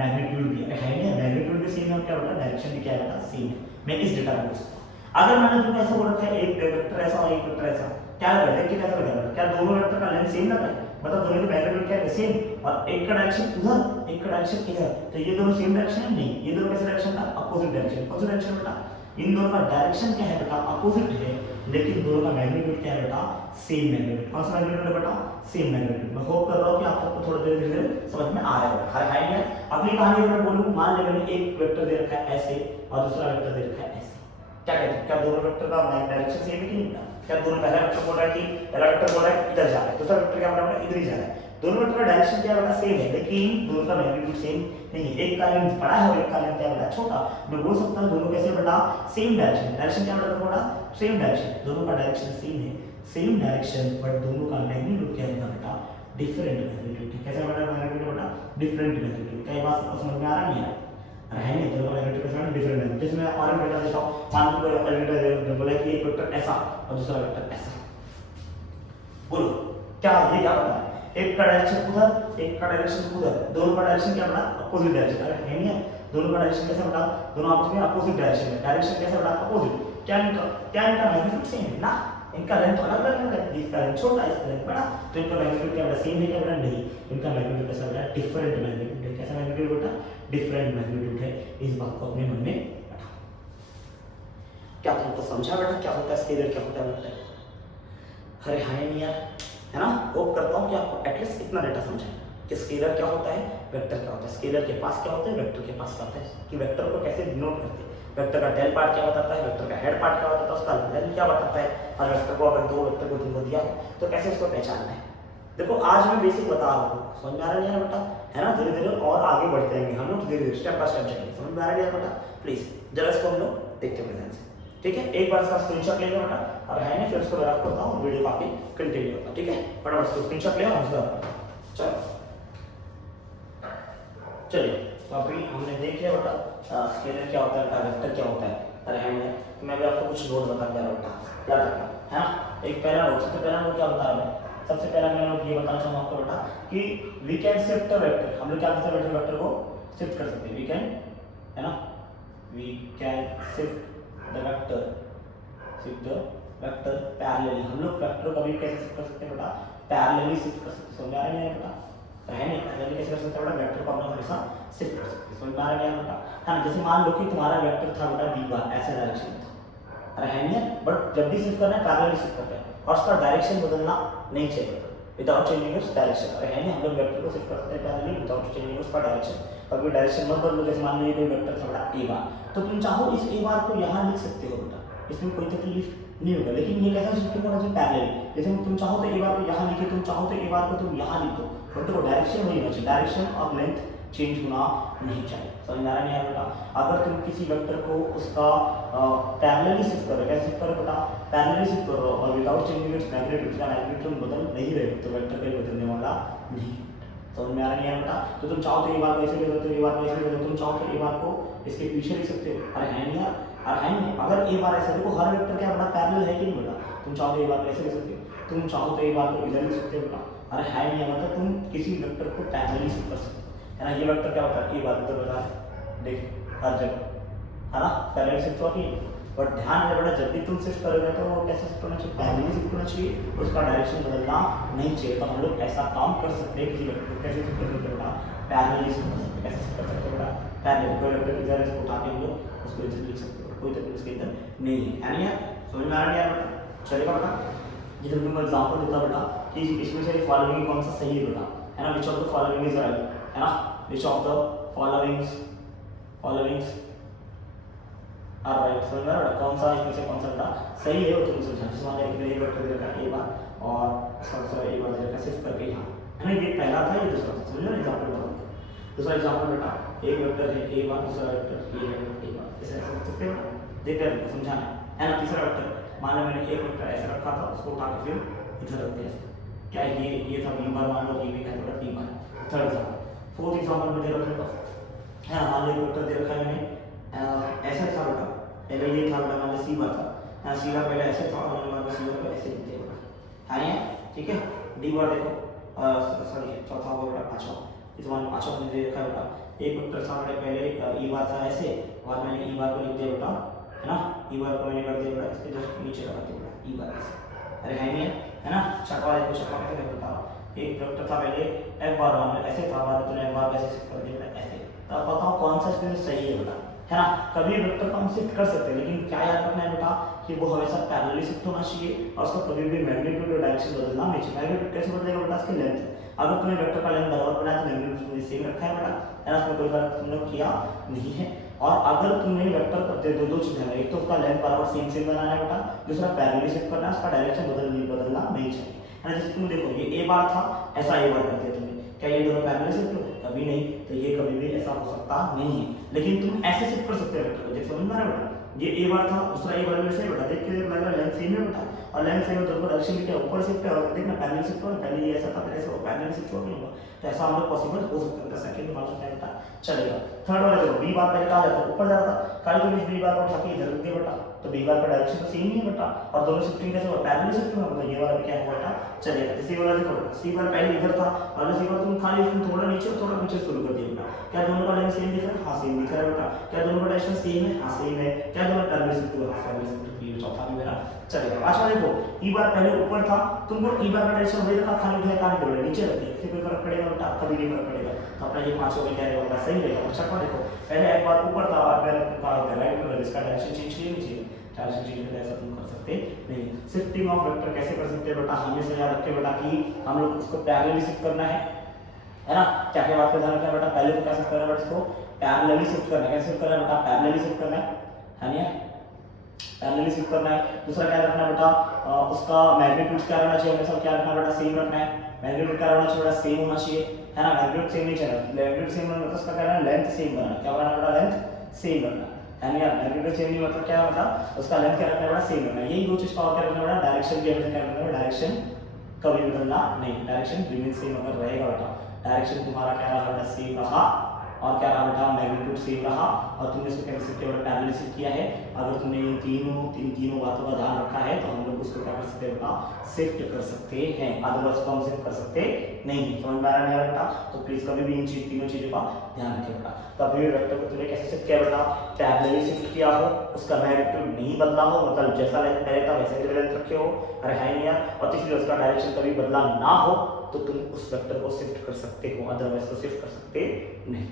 मैग्नीट्यूड भी है नहीं? मैग्नीट्यूड भी सेम है और क्या बेटा डायरेक्शन भी क्या है बेटा सेम है। मैं इस डेटा को बोल सकता हूं। अगर मैंने तुमको ऐसा बोल रखा है एक वेक्टर ऐसा और एक वेक्टर ऐसा, क्या लग रहा है, कैसा लग रहा है, क्या दोनों वेक्टर का लेंथ सेम लग रहा है, मतलब दोनों की मैग्नीट्यूड क्या है सेम, और एक का डायरेक्शन उधर एक का डायरेक्शन इधर, तो ये दोनों सेम डायरेक्शन है नहीं, ये दोनों कैसे डायरेक्शन था, अपोजिट डायरेक्शन। कौन सा डायरेक्शन बेटा, इन दोनों का डायरेक्शन क्या है बेटा अपोजिट है, लेकिन दोनों का मैग्नीट्यूड क्या है बेटा सेम मैग्नीट्यूड। कौन सा मैग्नीट्यूड है बेटा, सेम मैग्नीट्यूड। मैं होप कर रहा हूं कि आप सबको थोड़ा धीरे धीरे समझ में आ रहा है। हर हाई है अपनी कहानी अगर मैं बोलूं, मान ले मैंने एक वेक्टर दे रखा है ऐसे और दूसरा वेक्टर दे रखा है ऐसे, क्या कहते हैं, क्या दोनों वेक्टर का डायरेक्शन सेम है कि नहीं? क्या दोनों, पहला वेक्टर बोल रहा है कि पहला वेक्टर बोल रहा है इधर जा रहा है, दूसरा वेक्टर क्या बोल रहा है इधर ही जा रहा है, दोनों वेक्टर का डायरेक्शन क्या बेटा सेम है, लेकिन दोनों का मैग्नीट्यूड सेम नहीं है। एक का लेंथ बड़ा है और एक का लेंथ क्या बेटा छोटा। मैं बोल सकता हूं दोनों कैसे बेटा सेम डायरेक्शन, डायरेक्शन क्या बेटा थोड़ा सेम डायरेक्शन, दोनों का डायरेक्शन सेम है, सेम डायरेक्शन, बट दोनों का मैग्नीट्यूड क्या है बेटा डिफरेंट मैग्नीट्यूड है। कैसा बेटा मैग्नीट्यूड बेटा डिफरेंट मैग्नीट्यूड। क्या ये बात सबको समझ में आ रहा नहीं है? है नहीं, दोनों का मैग्नीट्यूड कैसा है डिफरेंट है। जैसे मैं और एक डेटा देता हूं, मान लो कोई डेटा बोला कि एक वेक्टर ऐसा और दूसरा वेक्टर ऐसा, बोलो क्या ये क्या बता है, एक का डायरेक्शन उधर एक का डायरेक्शन उधर, दोनों का डायरेक्शन क्या बना अपोजिट डायरेक्शन। अरे है नहीं, दोनों का डायरेक्शन कैसा बना, दोनों आपस में अपोजिट डायरेक्शन में, डायरेक्शन कैसा बना अपोजिट। क्या इनका मैग्नीट्यूड सेम है ना, इनका लेंथ अलग अलग है, इसका लेंथ छोटा इसका लेंथ बड़ा, तो इनका मैग्नीट्यूड क्या बड़ा सेम है क्या बड़ा नहीं, इनका मैग्नीट्यूड कैसा बड़ा डिफरेंट मैग्नीट्यूड है। कैसा मैग्नीट्यूड बेटा डिफरेंट मैग्नीट्यूड है। इस बात को अपने मन में बैठा। क्या तुमको समझा बेटा क्या होता है स्केलर, क्या होता है बेटा? अरे हाय नहीं यार, है ना। होप करता हूँ कि आपको एटलीस्ट इतना डेटा समझा है कि स्केलर क्या होता है, वेक्टर क्या होता है, स्केलर के पास क्या होता है, वेक्टर के पास क्या होता है, कि वेक्टर को कैसे डिनोट करते हैं, वेक्टर का टेल पार्ट क्या बताता है, वेक्टर का हेड पार्ट क्या बताता है, उसका लेंथ क्या बताता है, और वेक्टर को अगर दो वेक्टर को तुमको दिया है तो कैसे उसको पहचानना है। देखो आज मैं बेसिक बता रहा हूँ, समझ में आ रहा है बेटा, है ना। धीरे धीरे और आगे बढ़ते रहेंगे हम लोग, धीरे धीरे स्टेप बाय स्टेप चलेंगे। समझ में आ रहा है बेटा? प्लीज जरा इसको हम लोग देखते हैं ध्यान से, ठीक है। एक बार इसका स्क्रीनशॉट ले लो बेटा, और है ना फिर उसको रफ करता हूँ, वीडियो काफी कंटिन्यू होगा, ठीक है। फटाफट इसको स्क्रीनशॉट ले आओ। चलो चलिए, तो अभी हमने देख लिया बेटा स्केलर क्या होता है, वेक्टर क्या होता है। अरे है ना, मैं भी आपको कुछ नोट बताने जा रहा हूँ बेटा, याद रखना है ना। एक पहला नोट, सबसे पहला नोट क्या बता रहा है, सबसे पहला मैं नोट ये बताना चाहूँगा आपको बेटा कि we can shift a vector, हम लोग क्या कर सकते हैं वेक्टर को शिफ्ट कर सकते हैं, वी कैन, है ना, we can shift the vector, shift the vector parallelly. हम लोग वेक्टर को भी कैसे शिफ्ट कर सकते हैं बेटा, पैरेलली शिफ्ट कर सकते हैं। समझ आ रहा है बेटा? है नहीं, पैरेलली कैसे कर सकते हैं बेटा, वेक्टर को हम लोग हमेशा शिफ्ट कर सकते हैं। समझ आ रहा है बेटा? हाँ, जैसे मान लो कि तुम्हारा वेक्टर था बेटा डी बार, ऐसे डायरेक्शन में था, अरे है नहीं, बट जब भी शिफ्ट करना है पैरेलली शिफ्ट करते हैं, और उसका डायरेक्शन बदलना नहीं चाहिए विदाउट चेंजिंग इट्स डायरेक्शन। अरे है नहीं, हम लोग वेक्टर को शिफ्ट कर सकते हैं पैरेलली विदाउट चेंजिंग उसका डायरेक्शन। कभी डायरेक्शन मत बदलो, जैसे मान लो ये वेक्टर था बेटा ए बार, तो तुम चाहो इस ए बार को यहाँ लिख सकते हो बेटा, इसमें कोई तकलीफ नहीं होगा। लेकिन ये कैसा शिफ्टिंग होना चाहिए पैरेलली, जैसे तुम चाहो तो ए बार को यहाँ लिखे, तुम चाहो तो ए बार को तुम यहाँ लिख दो, बट वो डायरेक्शन वही होना चाहिए, डायरेक्शन और लेंथ चेंज होना नहीं चाहिए। समझ आ रहा नहीं बेटा? अगर तुम किसी वेक्टर को उसका पैरेलली शिफ्ट कर रहे हो, कैसे शिफ्ट करो बेटा, पैरेलली शिफ्ट कर रहे हो और विदाउट चेंजिंग इट्स मैग्नीट्यूड, उसका मैग्नीट्यूड बदल नहीं रहे तो वेक्टर कहीं बदलने वाला नहीं। समझ में आ रहा नहीं बेटा? तो तुम चाहो तो ए बार को ऐसे लिख सकते हो, ए बार को ऐसे लिख सकते हो, तुम चाहो तो ए बार को इसके पीछे लिख सकते हो। अरे है नहीं यार, अरे है नहीं, अगर ए बार ऐसे देखो, हर वेक्टर क्या बड़ा पैरेलल है कि नहीं बेटा, तुम चाहो तो ए बार को ऐसे लिख सकते हो, तुम चाहो तो ए बार को इधर लिख सकते हो बेटा। अरे है नहीं, मतलब तुम किसी वेक्टर को पैरेलली शिफ्ट कर सकते हो, है ना। ये वेक्टर क्या होता है, ए बार तो बेटा देख हर जगह, है ना, पैरेलल शिफ्ट होती है, बट ध्यान रहे बेटा जब भी तुम शिफ्ट करोगे तो कैसे शिफ्ट होना चाहिए, पैरेलली शिफ्ट होना चाहिए, उसका डायरेक्शन बदलना नहीं चाहिए। तो हम लोग ऐसा काम कर सकते हैं, किसी वेक्टर को कैसे शिफ्ट कर सकते हैं बेटा, पैरेलली शिफ्ट कर सकते हैं। कैसे शिफ्ट कर सकते हैं बेटा, पैरेलल, कोई वेक्टर इधर इसको उठा के हम लोग उसको इधर लिख सकते हो, कोई तकलीफ इसके इधर नहीं है, यानी यार समझ में आ रहा है यार बेटा? चलेगा बेटा? जैसे तुमको एग्जांपल देता बेटा कि इसमें से फॉलोइंग कौन सा सही है बेटा, है ना, which of the following is right, है ना, which of the followings are right. समझ में आ रहा है? कौन सा इसमें से कौन सा बेटा सही है वो तुम समझा। जैसे मान लो एक वेक्टर दे रखा है ए बार और दूसरा ए बार दे रखा है शिफ्ट करके यहाँ, है ना, ये पहला था, ये दूसरा था। समझ लो एग्जांपल बताओ, दूसरा एग्जांपल बेटा एक वेक्टर है ए बार, दूसरा वेक्टर ये है ए बार, ऐसे ऐसे लिख सकते हो बेटा, देखते हैं समझाना है ना। तीसरा वेक्टर मान लो मैंने एक वेक्टर ऐसे रखा था, उसको उठा के फिर इधर रख दिया, क्या ये था बी बार, मान लो ये भी है बेटा B bar. Third example, fourth example में दे रखा है, हाँ मान लो एक वेक्टर दे रखा है मैंने ऐसा था बेटा, पहले ये था बेटा मान लो सी बार था, यहाँ सी बार पहले ऐसे था और हमने मान लो सी बार को ऐसे लिखते हैं बेटा, हाँ ये ठीक है। डी बार देखो, सॉरी चौथा होगा बेटा पाँचवा, इस मान लो पाँचवा हमने दे रखा है बेटा, एक वेक्टर था बेटा पहले ई बार था ऐसे, और मैंने ई बार को लिख दिया बेटा, है ना, ई बार को मैंने कर दिया बेटा इसके जस्ट नीचे लगा दिया बेटा ई बार ऐसे, अरे है नहीं है ना। छठवा देखो, छठवा कैसे देखो बेटा, एक वेक्टर था पहले एफ बार मान ऐसे था, बाद तूने एफ बार कैसे शिफ्ट कर दिया बेटा ऐसे, तो अब बताओ कौन सा स्पेस सही है बेटा, है ना। कभी वेक्टर को हम शिफ्ट कर सकते हैं, लेकिन क्या याद रखना है बेटा कि वो हमेशा पैरेलली शिफ्ट होना चाहिए और उसका कभी भी मैग्नीट्यूड और डायरेक्शन बदलना नहीं चाहिए। मैग्नीट्यूड कैसे बदलेगा बेटा, इसकी लेंथ, अगर तुमने वेक्टर का लेंथ बराबर बनाया तो मैग्नीट्यूड सेम रखा है बेटा, है ना, उसमें कोई फर्क तुमने किया नहीं है। और अगर तुमने वेक्टर करते दो चीजें हैं, एक तो उसका लेंथ बराबर सेम बनाना है बेटा, दूसरा पैरेलली शिफ्ट करना है, उसका डायरेक्शन बदलना नहीं चाहिए, है ना। जैसे तुम देखो ये ए बार था, ऐसा ए बार कर दिया तुमने, क्या ये दोनों पैरेलल शिफ्ट हो? कभी नहीं, तो ये कभी भी ऐसा हो सकता नहीं है। लेकिन तुम ऐसे शिफ्ट कर सकते हो वेक्टर को, जैसे समझ में आ रहा है बेटा, ये ए बार था, दूसरा ए बार में से बेटा, देख के लग रहा है लेंथ सेम है बेटा, और लेंथ सेम है तो डायरेक्शन क्या ऊपर शिफ्ट है, और देखना पैरेलल शिफ्ट हो, पहले ये ऐसा था फिर ऐसा हो, पैरेलल शिफ्ट हो नहीं होगा, तो ऐसा हम लोग पॉसिबल हो सकता है। सेकंड वाला क्या बेटा चलेगा। थर्ड वाला देखो, बी बार पहले कहां जाता है, ऊपर जाता था, काली को बी बार को उठा के इधर रख दिया बेटा, तो बी बार का डायरेक्शन तो सेम ही है बेटा, और दोनों शिफ्टिंग कैसे होगा, पैरेलल शिफ्ट होगा, मतलब ये वाला भी क्या होगा बेटा चलेगा। इसी वाला देखो, सी बार पहले इधर था और सी बार तुम खाली इसमें थोड़ा नीचे और थोड़ा नीचे शुरू कर दिया बेटा, क्या दोनों का लेंथ सेम दिख रहा है? हाँ सेम दिख रहा है बेटा। क्या दोनों का डायरेक्शन सेम है? हाँ सेम है। क्या दोनों पैरेलल शिफ्ट हुआ? हाँ पैरेलल शिफ्ट हुआ। चौथा भी मेरा चलेगा। पांचवा देखो, ई बार पहले ऊपर था, तुमको ई बार का डायरेक्शन वही रखा, खाली उठाया कहां पे नीचे रख दिया, इससे कोई फर्क पड़ेगा बेटा? कभी नहीं फर्क पड़ेगा। तो अपना ये पांचवा भी क्या रहेगा सही रहेगा। छठवा देखो, पहले एक बार ऊपर था और फिर राइट में, इसका डायरेक्शन चेंज किया नहीं चाहिए, डायरेक्शन चेंज करके ऐसा तुम कर सकते नहीं। शिफ्टिंग ऑफ वेक्टर कैसे कर सकते हैं बेटा, हमेशा याद रखें बेटा कि हम लोग उसको पैरेलली शिफ्ट करना है ना। क्या क्या बात का ध्यान रखना बेटा, पहले तो कैसे करना है बेटा, इसको पैरेलली शिफ्ट करना है। कैसे शिफ्ट करना है बेटा, पैरेलली शिफ्ट करना है ना, पैरेलली शिफ्ट करना है। दूसरा क्या रखना है बेटा, उसका मैग्नीट्यूड क्या रहना चाहिए, हमेशा क्या रखना बेटा, सेम रखना है। मैग्नीट्यूड क्या रहना चाहिए बेटा, सेम होना चाहिए, है ना। मैग्नीट्यूड सेम नहीं चाहिए, मैग्नीट्यूड सेम मतलब उसका क्या रहना, लेंथ सेम बनाना। क्या बनाना बेटा, लेंथ सेम रखना है ना। मैग्नीट्यूड सेम नहीं मतलब क्या बेटा, उसका लेंथ क्या रखना है बेटा, सेम रखना है। यही दो चीज का और क्या रखना बेटा, डायरेक्शन भी हमेशा क्या रखना है, डायरेक्शन कभी बदलना नहीं, डायरेक्शन रिमेन सेम अगर रहेगा बेटा, डायरेक्शन तुम्हारा क्या रहा बेटा, सेम रहा, और क्या रहा बेटा, मैग्नीट्यूड सेम रहा, और तुमने इसको कैसे शिफ्ट किया बेटा, पैरेलल शिफ्ट किया है। अगर तुमने इन तीनों बातों का ध्यान रखा है तो हम लोग उसको क्या कर सकते हैं बेटा, शिफ्ट कर सकते हैं, अदरवाइज को हम शिफ्ट कर सकते नहीं। समझ में आ रहा है बेटा, तो प्लीज कभी भी इन तीनों चीजों का ध्यान रखें बेटा। कभी भी वेक्टर को तुमने कैसे शिफ्ट किया बेटा, पैरेलली शिफ्ट किया हो, उसका मैग्नीट्यूड नहीं बदला हो, मतलब जैसा लेंथ पहले था वैसे ही लेंथ रखे हो, अरे है नहीं यार, और तीसरी उसका डायरेक्शन कभी बदला ना हो, तो तुम उस वेक्टर को शिफ्ट कर सकते हो, अदरवाइज को शिफ्ट कर सकते नहीं,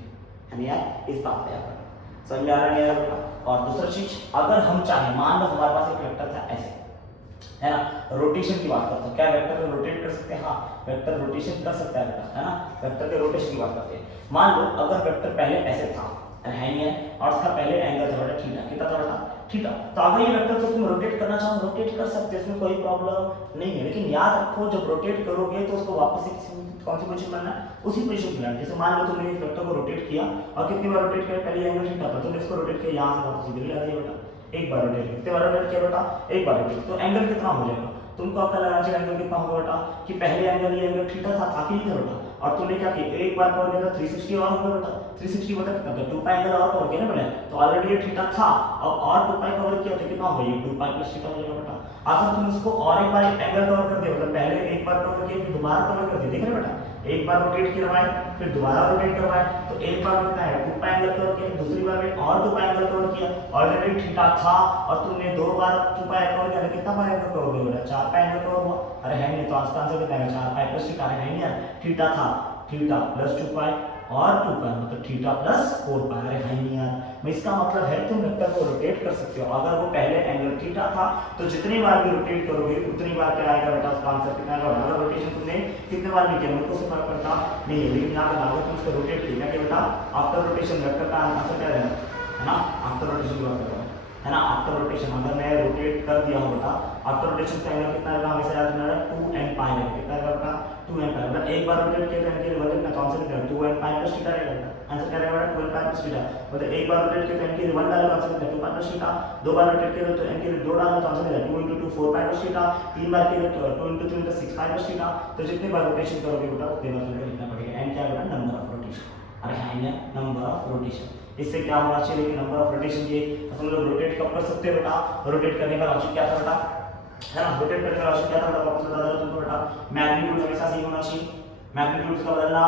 है यार। इस बात पे याद रखना, समझ में आ रहा है यार बेटा। और दूसरी चीज, अगर हम चाहे, मान लो हमारे पास एक वेक्टर था ऐसे, है ना, रोटेशन की बात करते हैं, क्या वेक्टर को रोटेट कर सकते हैं? हाँ, वेक्टर रोटेशन कर सकता है बेटा, है ना। वेक्टर के रोटेशन की बात करते हैं। मान लो अगर वेक्टर पहले ऐसे था, है नहीं है, और उसका पहले एंगल था बेटा थीटा, कितना था बेटा, थीटा, तो अगर ये वेक्टर को तुम रोटेट करना चाहो, रोटेट कर सकते हो, इसमें कोई प्रॉब्लम नहीं है। लेकिन याद रखो, जब रोटेट करोगे तो उसको वापस से कौन सी पोजीशन बनाना है, उसी पोजीशन में। जैसे मान लो तुमने इस वेक्टर को रोटेट किया, और कितनी बार रोटेट किया, पहले एंगल थीटा पर तुमने इसको रोटेट किया, यहां से वापस इधर लगा दिया बेटा, एक बार रोटेट किया, कितनी बार रोटेट किया बेटा, एक बार रोटेट, तो एंगल कितना हो जाएगा, तुमको आपका लगाना चाहिए एंगल कितना होगा बेटा, कि पहले एंगल ये एंगल थीटा था कि नहीं था बेटा, और तुमने क्या किया, एक बार कवर किया 360 और होगा बेटा, 360 मतलब कितना, तो 2 पाई एंगल और कवर किया ना बेटा, तो ऑलरेडी ये थीटा था, अब और 2 पाई कवर किया तो कितना होगा, ये 2 पाई प्लस थीटा हो जाएगा बेटा। अगर तुम इसको और एक बार एंगल कवर कर दिया, मतलब पहले एक बार कवर किया फिर दोबारा कवर कर दिया, देख रहे बेटा, एक बार रोटेट करवाए फिर दोबारा रोटेट करवाए, तो एक बार में कितना है 2 पाई एंगल कवर किया, दूसरी बार में और 2 पाई एंगल कवर किया, ऑलरेडी थीटा था और तुमने दो बार 2 पाई कवर किया, कितना पाई एंगल कवर हो गया, 4 पाई एंगल कवर हुआ। अरे है नहीं, तो आंसर कितना है, 4 पाई प्लस थीटा, है नहीं यार, थीटा था, थीटा प्लस 2 पाई और 2 पाई मतलब थीटा प्लस 4 पाई, अरे है नहीं यार। मैं इसका मतलब है तुम वेक्टर को रोटेट कर सकते हो, अगर वो पहले एंगल थीटा था तो जितनी बार भी रोटेट करोगे उतनी बार क्या आएगा बेटा, उसका आंसर कितना आएगा। अगर रोटेशन तुमने कितने बार भी किया मेरे को से फर्क पड़ता नहीं है, लेकिन यहाँ पे अगर तुम उसको रोटेट किया क्या बेटा, आफ्टर रोटेशन वेक्टर का आंसर क्या रहेगा, है ना, आफ्टर रोटेशन की बात कर रहा हूँ, है ना। आफ्टर रोटेशन अगर मैं रोटेट कर दिया हूँ बेटा, आफ्टर रोटेशन का एंगल कितना रहेगा, हमेशा याद रखना है 2n पाई रहेगा, कितना रहेगा बेटा, 2n पाई, मतलब एक बार रोटेट किया तो इनके रिवर्स कितना आंसर कितना 2n पाई प्लस थीटा रहेगा, आंसर क्या रहेगा बेटा 2n पाई प्लस थीटा, मतलब एक बार रोटेट किया तो इनके रिवर्स डालेगा आंसर कितना 2 पाई प्लस थीटा, दो बार रोटेट किया तो इनके दो डालेगा तो आंसर कितना 2 * 2 4 पाई प्लस थीटा, तीन बार किया तो 2 * 3 6 पाई प्लस थीटा। तो जितनी बार रोटेशन करोगे बेटा उतनी बार तुम्हें लिखना पड़ेगा, n क्या बेटा, नंबर ऑफ रोटेशन, अरे है ना, नंबर ऑफ रोटेशन। इससे क्या होना चाहिए, लेकिन नंबर ऑफ रोटेशन ये हम लोग रोटेट कब कर सकते हैं बेटा, रोटेट करने का लॉजिक क्या था बेटा, है ना, रोटेट करने का लॉजिक क्या था बेटा, वापस बता दो तुमको बेटा, मैग्नीट्यूड हमेशा सेम होना चाहिए, मैग्नीट्यूड का बदलना,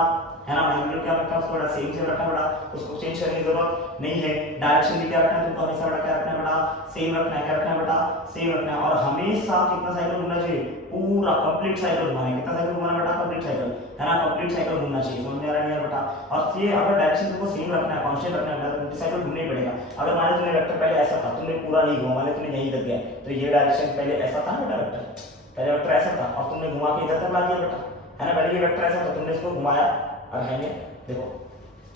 है ना, मैग्नीट्यूड क्या रखना है उसको बेटा, सेम से रखना बेटा, उसको चेंज करने की जरूरत नहीं है। डायरेक्शन भी क्या रखना है तुमको, हमेशा बेटा क्या रखना है बेटा, सेम रखना है, क्या रखना है बेटा, सेम रखना है। और हमेशा कितना साइकिल घूमना चाहिए, पूरा कंप्लीट साइकिल घुमाना है, कितना साइकिल घुमाना बेटा, कंप्लीट साइकिल, है ना, कंप्लीट साइकिल घूमना चाहिए, समझ में आ रहा है बेटा। और ये अगर डायरेक्शन तुमको सेम रखना है, कांस्टेंट रखना है बेटा, तो साइकिल घूमना ही पड़ेगा। अगर मान लो तुमने वेक्टर पहले ऐसा था, तुमने पूरा नहीं घुमा, मान लो तुमने यहीं तक गया, तो ये डायरेक्शन पहले ऐसा था बेटा, वेक्टर पहले वेक्टर ऐसा था, अब तुमने घुमा के इधर तक ला दिया बेटा, है ना, पहले ये वेक्टर ऐसा था, तुमने इसको घुमाया, और है देखो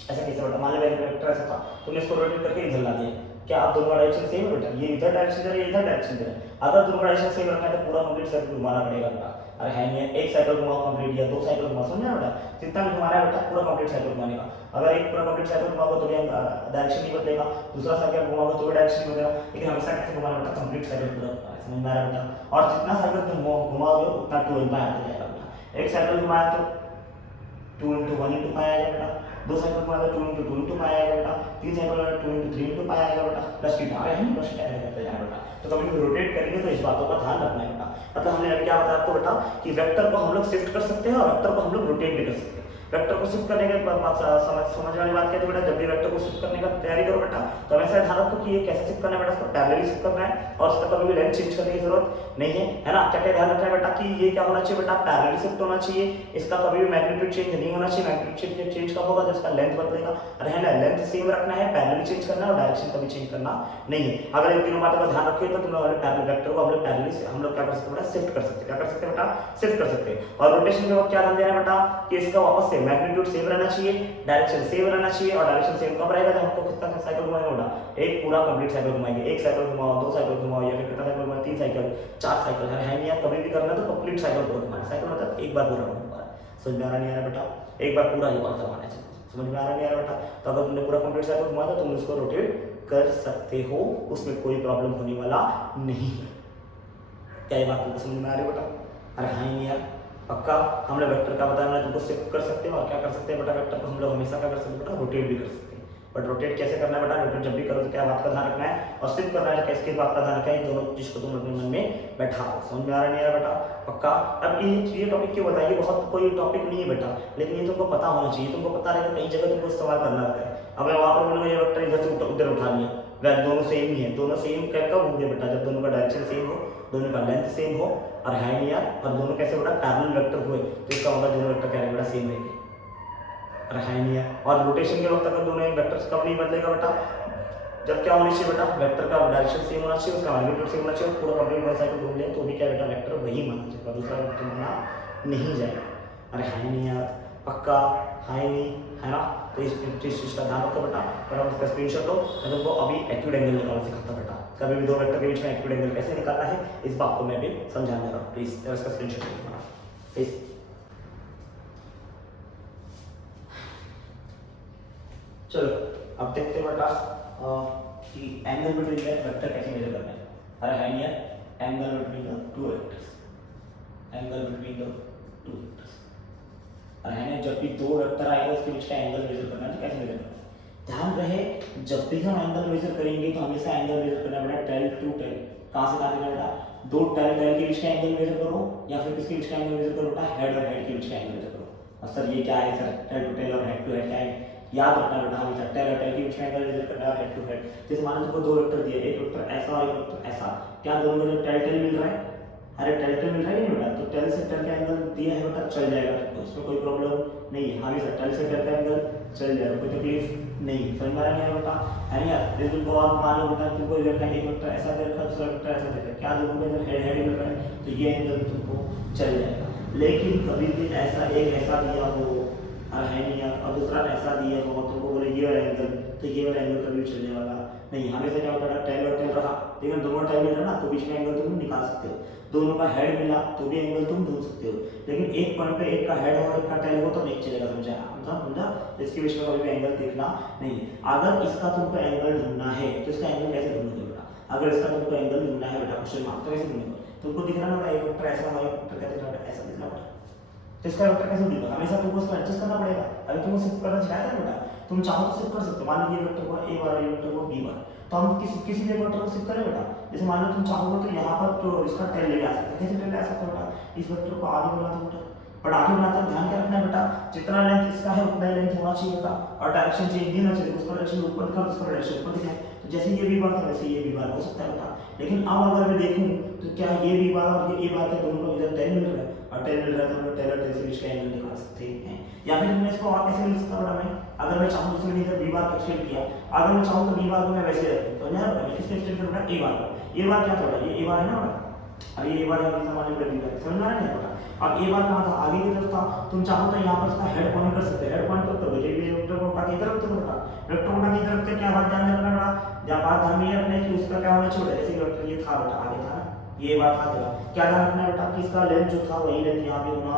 ऐसा कैसे बेटा, मान लो वेक्टर ऐसा था, तुमने इसको रोटेट करके इधर ला दिया, क्या आप दोनों का डायरेक्शन सेम है बेटा, ये इधर डायरेक्शन दे रहा है, ये इधर डायरेक्शन दे रहा है, अगर दोनों का डायरेक्शन सेम रखना है तो पूरा कंप्लीट सर्किल घुमाना पड़ेगा बेटा। अरे है नहीं, एक साइकिल घुमाओ कंप्लीट, या दो साइकिल घुमाओ, समझ बेटा, जितना भी घुमाना है बेटा पूरा कंप्लीट साइकिल घुमाने का। अगर एक पूरा कंप्लीट साइकिल घुमाओगे तो भी डायरेक्शन नहीं बदलेगा, दूसरा साइकिल घुमाओगे तो भी डायरेक्शन नहीं बदलेगा, लेकिन हमेशा कैसे घुमाना बेटा, कंप्लीट साइकिल पूरा घुमाना, समझ में आ रहा है बेटा। और जितना साइकिल तुम घुमाओगे उतना 2 इन पाई आता जाएगा बेटा। एक साइकिल घुमाया तो 2 × 1 × पाई आएगा बेटा, दो साइकिल घुमाया तो 2 × 2 × पाई आएगा बेटा, तीन साइकिल में 2 × 3 × पाई आएगा बेटा, प्लस की धारे हैं प्लस क्या करते जाए बेटा। तो कभी भी रोटेट करेंगे तो इस बातों का ध्यान रखना है बेटा। मतलब हमने अभी क्या बताया आपको बेटा कि वेक्टर को हम लोग शिफ्ट कर सकते हैं और वेक्टर को हम लोग रोटेट भी कर सकते हैं। वेक्टर को शिफ्ट करने के बाद समझ वाली बात क्या है बेटा, जब भी वेक्टर को शिफ्ट करने का तैयारी करो बेटा तो हमेशा ध्यान रखो कि ये कैसे शिफ्ट करना है बेटा, इसको पैरेलली शिफ्ट करना है और इसका कभी भी लेंथ चेंज करने की जरूरत नहीं है ना। क्या क्या ध्यान रखना है बेटा कि ये क्या होना चाहिए बेटा, पैरेलली शिफ्ट होना चाहिए, इसका कभी भी मैग्नीट्यूड चेंज नहीं होना चाहिए। मैग्नीट्यूड चेंज कब होगा, जब इसका लेंथ बदलेगा, और है ना, लेंथ सेम रखना है, पैरेलली चेंज करना है और डायरेक्शन कभी चेंज करना नहीं है। अगर इन तीनों बातों का ध्यान रखिए तो तुम लोग पैरेलल वेक्टर को हम लोग पैरेलली हम लोग क्या कर सकते हैं बेटा, शिफ्ट कर सकते हैं। क्या कर सकते हैं बेटा, शिफ्ट कर सकते हैं। और रोटेशन के वक्त क्या ध्यान देना है बेटा कि इसका वापस से मैग्नीट्यूड सेम रहना चाहिए, डायरेक्शन सेम रहना चाहिए। और डायरेक्शन सेम कब रहेगा, जब हमको कितना साइकिल घुमाएंगे बेटा, एक पूरा कंप्लीट साइकिल घुमाएंगे, एक साइकिल घुमाओ, दो साइकिल घुमाओ, या फिर कितना साइकिल घुमाओ, तीन साइकिल, चार साइकिल, है नहीं, आप कभी भी करना तो कंप्लीट साइकिल पूरा घुमाना। साइकिल मतलब एक बार पूरा घुमाना, समझ में आ रहा नहीं आ रहा बेटा, एक बार पूरा ही बार करवाना है, समझ में आ रहा नहीं आ रहा बेटा। तो अगर तुमने पूरा कंप्लीट साइकिल घुमाया तो तुम इसको रोटेट कर सकते हो, उसमें कोई प्रॉब्लम होने वाला नहीं है। क्या ये बात तुमको समझ में आ रही है बेटा? अरे हाँ नहीं यार, पक्का हमने वेक्टर का बताया, तुमको शिफ्ट कर सकते हो और क्या कर सकते हैं बेटा, वेक्टर को हम लोग हमेशा क्या कर सकते हैं बेटा, रोटेट भी कर सकते हैं। बट रोटेट कैसे करना है बेटा, रोटेट जब भी करो तो क्या बात का ध्यान रखना है, और शिफ्ट करना है किस बात का ध्यान रखना है, दोनों चीज को तुम अपने मन में बैठाओ। समझ में आ रहा नहीं आ रहा बेटा, पक्का। अब ये टॉपिक क्यों बताइए, बहुत कोई टॉपिक नहीं है बेटा, लेकिन ये तुमको पता होना चाहिए। तुमको पता रहेगा कई जगह तुमको इस्तेमाल करना रहता है। अब मैं वहां पर बोलूंगा ये वेक्टर इधर से उधर उठा लिया, वह दोनों सेम ही है, दोनों सेम कब होंगे बेटा, जब दोनों का डायरेक्शन सेम हो, दोनों का लेंथ सेम हो, और है नहीं यार, और दोनों कैसे बेटा पैरेलल वेक्टर हुए, तो इसका मतलब दोनों वेक्टर क्या बेटा, सेम रहेंगे, और है नहीं यार। और रोटेशन के वक्त अगर दोनों वेक्टर्स कब नहीं बदलेगा बेटा, जब क्या होना चाहिए बेटा, वेक्टर का डायरेक्शन सेम होना चाहिए, उसका मैग्नीट्यूड सेम होना चाहिए, पूरा कंप्लीट वन साइकिल घूम ले तो भी क्या बेटा, वेक्टर वही माना जाएगा, दूसरा वेक्टर माना नहीं जाएगा। अरे है नहीं यार, पक्का है नहीं, है ना। तो इस चीज का ध्यान रखो बेटा, फटाफट उसका स्क्रीनशॉट लो। मैं तुमको अभी एक्यूट एंगल निकालना सिखाता बेटा, कभी भी दो वेक्टर के बीच में एक्यूट एंगल कैसे निकालना है इस बात को मैं भी समझाने रहा हूँ। प्लीज इसका स्क्रीनशॉट लो प्लीज। चलो अब देखते हैं बेटा कि एंगल बिटवीन वेक्टर कैसे मेजर करना है। अरे है नहीं यार, angle between the two vectors, angle between the two vectors. अरे है ना, जब भी दो वेक्टर आएगा उसके बीच का एंगल मेजर करना है, तो कैसे मेजर करना है, ध्यान रहे जब भी हम एंगल मेजर करेंगे तो हमेशा एंगल मेजर करना बेटा टेल टू टेल। कहां से कहां बेटा, दो टेल टेल के बीच का एंगल मेजर करो, या फिर किसके बीच का एंगल मेजर करो बेटा, हेड और हेड के बीच का एंगल मेजर करो। और सर ये क्या है सर, टेल टू टेल और हेड टू हेड क्या है, याद रखना बेटा, हमेशा टेल और टेल के बीच का एंगल मेजर करना है, हेड टू हेड। जैसे मान लो तुमको दो वेक्टर दिए, एक वेक्टर ऐसा और एक वेक्टर ऐसा, क्या दोनों में जो टेल टेल मिल रहा है, अरे टेल टेल मिल रहा है बेटा, तो टेल से टेल का एंगल दिया है बेटा, चल जाएगा, तो इसमें कोई प्रॉब्लम नहीं है, हमेशा टेल से टेल का एंगल चल जाएगा, कोई तकलीफ नहीं। समझ में आ रहा है बेटा, है ना यार। जैसे तुमको और मान लो बेटा तुमको इधर का एक वेक्टर ऐसा दे रखा है, दूसरा वेक्टर ऐसा दे रखा है, क्या दोनों में इधर हेड हेड मिल रहा है, तो ये एंगल तुमको चल जाएगा। लेकिन कभी भी ऐसा एक ऐसा दिया हो, है नहीं यार, और दूसरा ऐसा दिया हो, तुमको बोले ये वाला एंगल, तो ये वाला एंगल कभी चलने वाला नहीं। हमेशा क्या होता है, टेल और टेल रहा, लेकिन दोनों टेल मिल रहा ना, तो बीच में एंगल तुम निकाल सकते हो। दोनों का हेड मिला तो भी एंगल तुम ढूंढ सकते हो, लेकिन एक पॉइंट पे एक का हेड और एक का टेल हो तो नहीं चलेगा। समझा, इसके बीच में कभी भी एंगल देखना नहीं। अगर इसका तुमको एंगल ढूंढना है तो इसका एंगल कैसे ढूंढोगे बेटा, अगर इसका तुमको एंगल ढूंढना है बेटा क्वेश्चन मार्क, तो कैसे ढूंढोगे, तुमको दिख रहा ना एक वेक्टर ऐसा है, एक वेक्टर कैसे दिख रहा है, ऐसा दिख रहा है, तो इसका वेक्टर कैसे दिखेगा, हमेशा तुमको उसको एडजस्ट करना पड़ेगा। अभी तुमको सिर्फ करना सिखाया था बेटा तुम चाहो तो शिफ्ट कर सकते हो। मान लीजिए वेक्टर को ए बार और ये वेक्टर को बी बार, तो हम किसी भी वेक्टर को शिफ्ट करें बेटा। जैसे मान लो तुम चाहोगे तो यहाँ पर तो इसका टेल ले आ सकते हो। कैसे टेल ले आ सकते हो बेटा, इस वेक्टर को आगे बढ़ा दो बेटा, बट आगे बढ़ाते हैं ध्यान क्या रखना है बेटा, जितना लेंथ इसका है उतना ही लेंथ होना चाहिए बेटा, और डायरेक्शन चेंज नहीं होना चाहिए। उसका डायरेक्शन ऊपर दिखा, उसका डायरेक्शन ऊपर दिखाए, तो जैसे ये बी बार था वैसे ये बी बार हो सकता है बेटा। लेकिन अब अगर मैं देखूं तो क्या ये बी बार और ये ए बार के दोनों को इधर टेन मिल रहा है, और टेन मिल रहा है तो हम टेलर टेल से इसका एंगल निकाल सकते हैं। या फिर मैं इसको और कैसे मिल सकता बेटा, मैं अगर मैं चाहूं तो मैंने इधर बी बार को एक्सटेंड किया, अगर मैं चाहूं तो बी बार को मैं वैसे रख दूं, तो यार मैं इसको एक्सटेंड करूंगा ए बार को। ए बार क्या था, ये ए बार है ना बेटा, और ये ए बार है हमारे बेटा बी बार, समझ में आ रहा है बेटा। अब ए बार कहां था, आगे की तरफ था, तुम चाहो तो यहां पर इसका हेड पॉइंट कर सकते हैं। हेड पॉइंट कब करोगे, जब ये वेक्टर को उठा के इधर रखते हो बेटा, वेक्टर को उठा के इधर रखते क्या बात ध्यान रखना बेटा, जब बात ध्यान में रखना है कि उसका क्या होना चाहिए, जैसे वेक्टर ये था बेटा, आगे था ना, ये बात था तेरा, क्या ध्यान रखना है बेटा कि इसका लेंथ जो था वही लेंथ यहां पे होना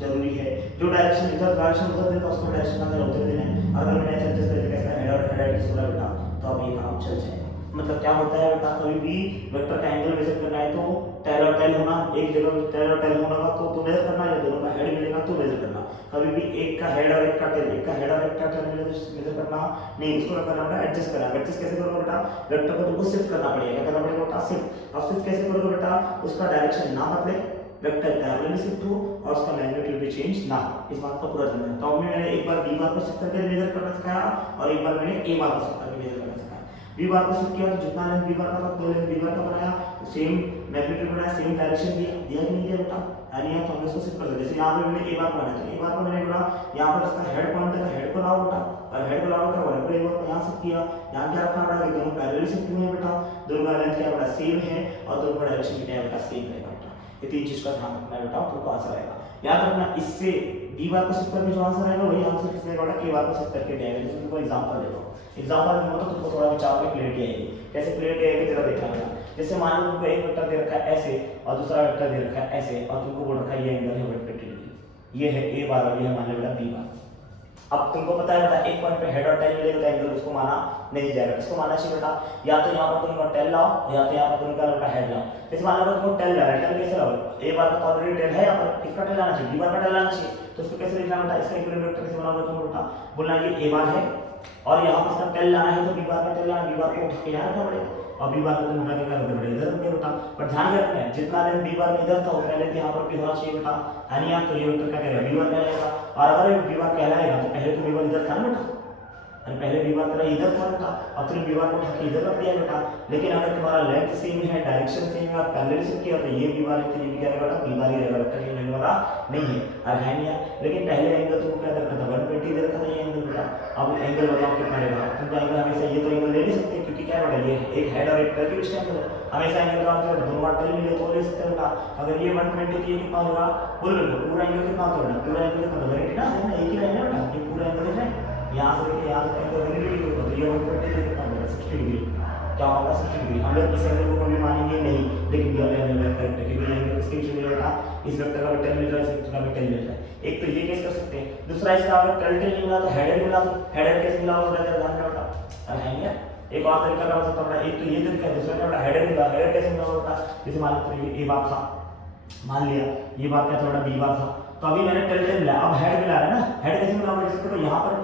जरूरी है। जो डायरेक्शन इधर डायरेक्शन उधर देता उसको डायरेक्शन अंदर उधर देना है। अगर मैंने ऐसे एडजस्ट करके इसका हेड और हेड की सोला बेटा, तो अब ये काम चल जाएगा। मतलब क्या होता है बेटा, कभी भी वेक्टर का एंगल मेजर करना है तो टेल और टेल होना, एक जगह टेल और टेल होना तो मेजर करना, या दोनों का हेड मिलेगा तो मेजर करना। कभी भी एक का हेड और एक का टेल, एक का हेड और एक का टेल मेजर करना नहीं, उसको क्या करना बेटा, एडजस्ट करना। एडजस्ट कैसे करोगे बेटा, वेक्टर को तुमको शिफ्ट करना पड़ेगा, क्या करना पड़ेगा बेटा, शिफ्ट। अब शिफ्ट कैसे करोगे बेटा, उसका डायरेक्शन ना बदले, वेक्टर पैरेलल शिफ्ट हो और उसका मैग्नीट्यूड भी चेंज ना हो, इस बात को पूरा ध्यान रखना। तो मैंने एक बार बी बार को शिफ्ट करके मेजर करना सिखाया, और एक बार मैंने ए बार को शिफ्ट करके मेजर करना सिखाया। बी बार को शिफ्ट किया तो जितना लेंथ बी बार का था तो लेंथ बी बार का बनाया, सेम मैग्नीट्यूड बनाया, सेम डायरेक्शन दिया कि नहीं दिया बेटा, यानी यहाँ तो हमने इसको शिफ्ट कर दिया। जैसे यहाँ पे मैंने ए बार बनाया, तो ए बार को मैंने बोला यहाँ पर इसका हेड पॉइंट है, हेड को लाओ बेटा, और हेड को लाओ क्या बोला, ए बार को यहाँ शिफ्ट किया। यहाँ क्या रखना बेटा, दोनों पैरेलल शिफ्ट हुए हैं बेटा, दोनों का लेंथ क्या बेटा सेम है, और दोनों का डायरेक्शन क्या है बेटा सेम रहेगा बेटा। ये तीन चीज का ध्यान रखना है बेटा, तो आंसर आएगा। याद रखना, इससे बी बार को शिफ्ट करके जो आंसर आएगा वही आंसर किससे आएगा बेटा, ए बार को शिफ्ट करके आएगा। जैसे तुमको एग्जांपल देता हूं, एग्जांपल दूंगा तो तुमको थोड़ा विचार में क्लियरिटी आएगी। कैसे क्लियरिटी आएगी जरा देखना बेटा। जैसे मान लो तुमको एक वेक्टर दे रखा है ऐसे, और दूसरा वेक्टर दे रखा है ऐसे, और तुमको बोल रखा है ये एंगल है 120 डिग्री, ये है ए बार और ये है मान लो बेटा बी बार। अब तुमको पता है बेटा एक पॉइंट पे हेड और टेल मिलेगा तो एंगल उसको माना नहीं जाएगा, इसको मानना चाहिए बेटा, या तो यहाँ पर तुम टेल लाओ, या तो यहाँ पर तुम बेटा हेड लाओ। जैसे मान लो तुमको टेल लाना है, टेल कैसे लाओ, ए बार का ऑलरेडी टेल है, यहाँ पर किसका टेल लाना चाहिए, बी बार का टेल लाना चाहिए, तो उसको कैसे लिखना बेटा, इसका इक्विवेलेंट वेक्टर कैसे बनाओगे तुम बेटा, बोलना ये ए बार है, और यहाँ पर इसका टेल लाना है तो बी बार का टेल लाना, बी बार को उठा के यहाँ रखना पड़ेगा, और बी बार को तुम उठा के क्या रखना इधर रखना बेटा। पर ध्यान रखना है जितना लेंथ बी बार में इधर था उतना लेंथ यहाँ पर भी होना चाहिए बेटा, यानी आप तो ये वेक्टर क्या कहेगा, बी बार कहलाएगा। और अगर ये बी बार कहलाएगा तो पहले तो बी बार इधर था ना बेटा, और पहले बी बार तेरा इधर था बेटा, अब तुमने बी बार को उठा के इधर रख दिया बेटा। लेकिन अगर तुम्हारा लेंथ सेम है, डायरेक्शन सेम है, और पैरेलल शिफ्ट किया तो ये बी बार है तो ये भी क्या रहेगा बेटा, बी बार ही रहेगा बेटा, ये लेने वाला नहीं है और है नहीं है। लेकिन पहले एंगल तुमको क्या रखा था, 120 दे रखा था ये एंगल बेटा। अब एंगल बताओ कितना रहेगा, तुमको एंगल हमेशा ये तो एंगल ले नहीं सकते क्योंकि क्या बेटा ये एक हेड और एक टेल की डिस्टेंस है, हमेशा एंगल का मतलब दोनों बार टेल मिले तो ले सकते हैं बेटा। अगर ये 120 तो ये कितना होगा, बोल लो पूरा एंगल कितना होता है, पूरा एंगल कितना होगा ना, है ना, एक ही रहेगा बेटा, ये पूरा एंगल है यहाँ से लेके यहाँ तक एंगल 180 डिग्री होगा, तो ये 120 से कितना होगा 60 डिग्री, क्या होगा 60 डिग्री। हम लोग इस एंगल को कभी मानेंगे नहीं, लेकिन ये एंगल करेक्ट है क्योंकि एंगल किसके बीच में मिल रहा था, इस वेक्टर का टेल मिल रहा है, इस वेक्टर का टेल मिल रहा है। एक तो ये केस कर सकते हैं, दूसरा इसका अगर टेल नहीं मिला तो हेडर मिला, तो हेडर कैसे मिला होगा ध्यान रखना बेटा, है क्या। एक और तरीका कर सकता हूं, एक तो ये तरीका है, दूसरा क्या हेडर मिला, हेडर कैसे मिला होगा, जैसे मान लो ये बात था, मान लिया ये बात क्या था बेटा, बी बार था, तो अभी मैंने टेल टेल मिला, अब हेड मिला है ना, हेड कैसे मिला होगा, जैसे तो यहाँ पर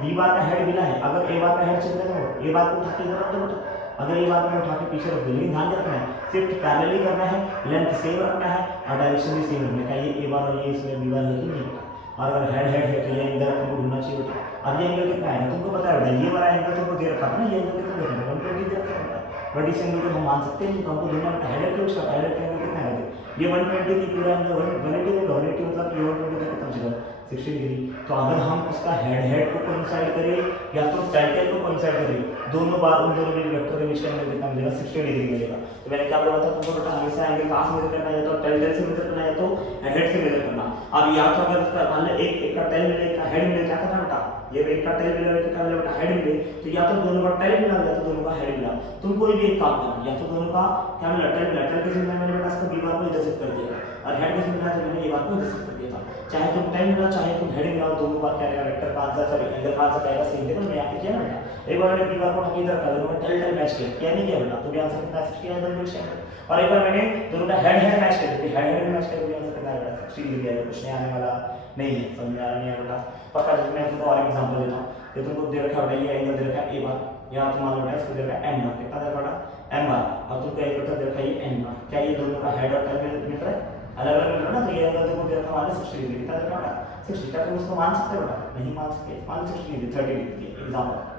बी बार का हेड मिला है, अगर ए बार का हेड चेंज करो, ए बार को उठा के इधर रख दो बेटा, अगर ये बात में उठा के पीछे रख दो, लेकिन ध्यान रखना है सिर्फ पैरेलली करना है, लेंथ सेम रखना है और डायरेक्शन भी सेम रखना है, ये ए बार और ये इसमें बी बार है कि नहीं। और अगर हेड हेड है तो ये एंगल तुमको ढूंढना चाहिए बेटा। अब ये एंगल कितना है तुमको पता है बेटा, ये वाला एंगल तुमको दे रखा था ना, ये एंगल कितना दे रखा है 120 दे रखा है, बट इस एंगल को हम मान सकते हैं, तो हमको ढूंढना बेटा हेड के उसका हेड का एंगल कितना है, ये 120 की पूरा एंगल 180 होगा, 180 मतलब ये 120 कितना बचेगा 60 डिग्री। तो अगर हम उसका हेड को कोइंसाइड करें या तो टेल को कोइंसाइड करें, दोनों बार उन दोनों वेक्टर के बीच का एंगल कितना मिलेगा 60 डिग्री मिलेगा। तो मैंने क्या बोला था तुमको बेटा, हमेशा एंगल कहां से मेजर करना है, या तो टेल से मेजर करना है या तो हेड से मेजर करना। अब या तो अगर इसका मान लो एक का टेल मिले, एक का हेड मिले, क्या करना बेटा, ये एक का टेल मिले, एक का बेटा हेड मिले, तो या तो दोनों का टेल मिला या तो दोनों का हेड मिला, तुम कोई भी एक काम करना, या तो दोनों का क्या मिला टेल मिला, टेल कैसे मिला, मैंने बेटा इसको बी बार को इधर शिफ्ट कर दिया, और हेड कैसे मिला, मैंने ए बार को इधर शिफ्ट कर दिया था। चाहे तुम टेन मिलाओ चाहे तुम हेड मिलाओ, दोनों बार क्या रहेगा, वेक्टर का आंसर सॉरी एंगल का आंसर रहेगा सेम। देखो मैं यहाँ पे किया ना बेटा, एक बार मैंने पी बार को उठा के इधर कर दिया, टेल टेल मैच किया, क्या नहीं किया बेटा, तो भी आंसर कितना है 60 आएगा बिल्कुल सेम। और एक बार मैंने दोनों का हेड हेड मैच किया, हेड हेड मैच किया, तो भी आंसर कितना आएगा 60 डिग्री आएगा, कुछ नहीं आने वाला नहीं है, समझ में आ रहा नहीं है बेटा पक्का। जब मैं तुमको और एग्जांपल देता हूं, ये तुमको दे रखा है ये एंगल दे रखा है ए बार, यहाँ तुम मान लो बेटा इसको दे रखा है एम बार, कितना दे रखा है एम बार, और तुमको एक बेटा दे रखा है ये एन बार, क्या ये दोनों का हेड और टेल मिल रहा है, अलग अलग मिल रहा है ना, तो ये एंगल तुमको दे रखा है 60 डिग्री, कितना दे रखा है 60, क्या तुम उसको मान सकते हो बेटा, नहीं मान सकते, मान 60 डिग्री 30 डिग्री एग्जांपल।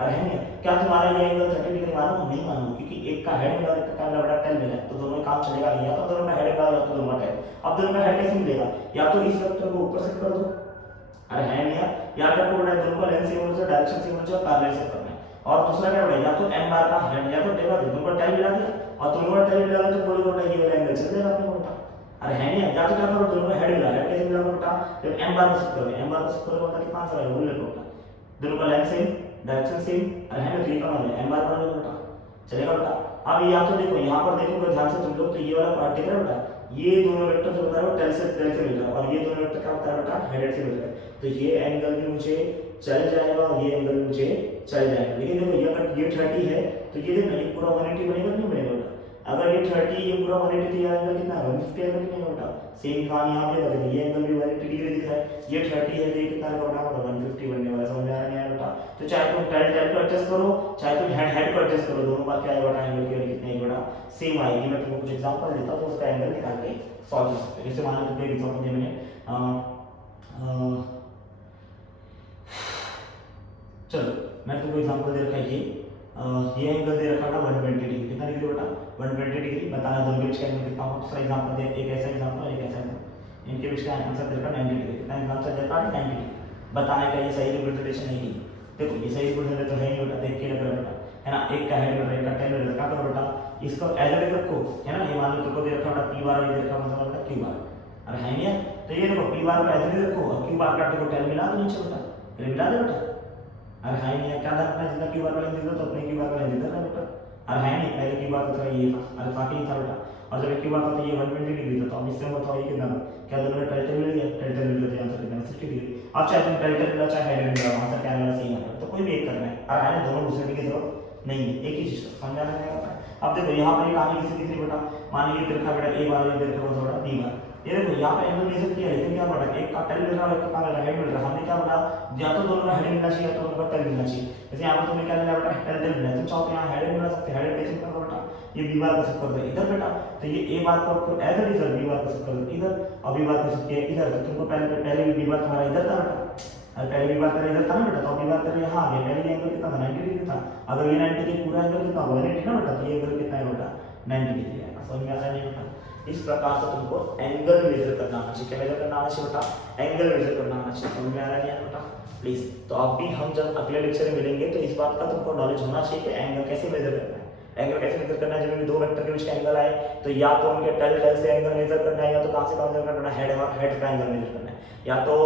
अरे है क्या तुम्हारा ये एंगल 30 डिग्री मानो, नहीं मानो, क्योंकि एक का हेड मिला और एक का बड़ा टेल मिला, तो दोनों में काम चलेगा नहीं, या तो दोनों का हेड मिला या तो दोनों का टेल। अब दोनों का हेड कैसे मिलेगा, या तो इस वेक्टर को ऊपर शिफ्ट कर दो, अरे है नहीं यार क्या को बड़ा दोनों का लेंथ सेम होना चाहिए, डायरेक्शन सेम होना चाहिए और पैरेलल से करना है। और दूसरा क्या बड़ा, या तो एम बार का हेड या तो टेल का, दोनों का टेल मिला दिया और दोनों का टेल मिला तो बोली बोलता है ये वाला एंगल चल जाएगा अपने को। अरे है नहीं, या तो क्या करो दोनों का हेड मिला है, कैसे मिला बेटा, जब एम बार को शिफ्ट करोगे, एम बार को शिफ्ट करोगे मतलब कितना आंसर आएगा, बोल बेटा दोनों का लेंथ सेम डायरेक्शन सेम, अरे है ना, तो ये कौन है एम बार बना लो बेटा, चलेगा बेटा। अब या तो देखो यहाँ पर देखोगे ध्यान से तुम लोग, तो ये वाला पार्ट दिख रहा है बेटा, ये दोनों वेक्टर जो बता रहा है वो टेल से मिल रहा है, और ये दोनों वेक्टर क्या बता रहा है बेटा, हेड से मिल रहा है, तो ये एंगल भी मुझे चल जाएगा और ये एंगल मुझे चल जाएगा। लेकिन देखो ये अगर ये 30 है तो ये देखो ये पूरा 180 बनेगा नहीं बनेगा बेटा, अगर ये 30 ये पूरा 180 तो ये एंगल कितना है 150 एंगल कितना बेटा, सेम कहानी यहाँ पे देखो ये एंगल भी 180 डिग्री दिख रहा है, ये 30 है तो ये कितना होगा बेटा 150 बनने वाला, समझ में आ रहा है बेटा। तो चाहे तुम टेल टेल को एडजस्ट करो चाहे तुम हेड हेड को एडजस्ट करो, दोनों बार क्या है बेटा एंगल की वैल्यू कितनी है बेटा सेम आएगी। मैं तुमको कुछ एग्जांपल देता हूं तो उसका एंगल निकाल के सॉल्व कर सकते हैं। जैसे मान लो तुमको एक एग्जांपल दिया मैंने, चलो मैं तुमको एग्जांपल दे रखा है ये एंगल दे रखा है 120 डिग्री, कितना डिग्री बेटा 120 डिग्री, बताना दोनों के बीच का एंगल कितना होगा। दूसरा एग्जांपल दे, एक ऐसा एग्जांपल एक ऐसा एग्जांपल, इनके बीच का आंसर दे रखा 90 डिग्री, कितना आंसर दे रखा है 90 डिग्री, बताने का ये सही रिप्रेजेंटेशन है कि देखो ये सही रिप्रेजेंटेशन तो है नहीं बेटा, देख के लग रहा है बेटा है ना, एक का हेड में एक का टेल में, क्या करो बेटा इसको एज इट इज रखो है ना, ये मान लो तुमको दे रखा बेटा p बार, ये दे रखा मतलब बेटा q बार, अरे है नहीं तो ये देखो p बार को एज इट इज रखो और q बार का देखो टेल मिला दो नीचे बेटा, मिला दे बेटा, अरे है नहीं क्या था अपना जितना q बार का लेंथ देता तो अपने q बार का लेंथ देता बेटा, अरे है नहीं पहले q बार का था ये था, अरे बाकी नहीं था बेटा, और जब q बार का था ये 120 डिग्री था, तो अब इससे बताओ ये कितना था, क्या दोनों का टेल मिल गया, टेल मिल गया तो आंसर कितना 60 डिग्री। अब चाहे तुम टेल मिला चाहे हेड मिला आंसर क्या आएगा सेम आएगा, तो कोई भी एक करना है, अरे है ना दोनों दूसरे की जरूरत नहीं है, एक ही चीज समझ आ रहा है। अब देखो यहाँ पर एक आगे किसी दिख रही बेटा, मान लीजिए देखा बेटा a बार, ये देखा बेटा b बार, ये देखो यहाँ पे एंगल मेजर किया, लेकिन क्या बेटा एक का टेल मिल रहा है एक का हेड मिल रहा है, हमने क्या बेटा या तो दोनों का हेड मिलना चाहिए या तो दोनों का टेल मिलना चाहिए। जैसे यहाँ पर तुम्हें क्या मिला बेटा टेल टेल मिला, तुम चाहो तो यहाँ हेड मिला सकते, हेड कैसे कर दो बेटा, ये b बार को शिफ्ट कर दो इधर बेटा, तो ये a बार को एज इट इज b बार को शिफ्ट कर दो इधर, और b बार को शिफ्ट किया इधर, तो तुमको पहले भी b बार तुम्हारा इधर था बेटा, अरे पहले b बार तेरा इधर था ना बेटा, तो b बार तेरा यहाँ आ गया, पहले एंगल कितना था 90 डिग्री था, अगर ये 90 डिग्री पूरा एंगल कितना होगा 180 ना बेटा, तो ये एंगल कितना है बेटा 90 डिग्री है, समझ में आ रहा है नहीं बेटा। इस प्रकार से तुमको एंगल मेजर करना आना चाहिए, क्या मेजर करना आना चाहिए बेटा, एंगल मेजर करना आना चाहिए, समझ में आ रहा है बेटा प्लीज। तो अब भी हम जब अगले लेक्चर में मिलेंगे तो इस बात का तुमको नॉलेज होना चाहिए कि एंगल कैसे मेजर करना है, एंगल कैसे मेजर करना है, जब भी दो वेक्टर के बीच का एंगल आए तो या तो उनके टेल टेल से एंगल मेजर करना है, या तो कहां से कहां मेजर करना है, हेड और हेड का एंगल मेजर करना है, या तो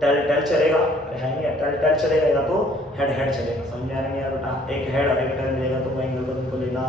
टेल टेल चलेगा है नहीं टेल टेल चलेगा या तो हेड हेड चलेगा, समझ में आ रहा है बेटा, एक हेड और एक टेल मिलेगा तो वो एंगल को तुमको लेना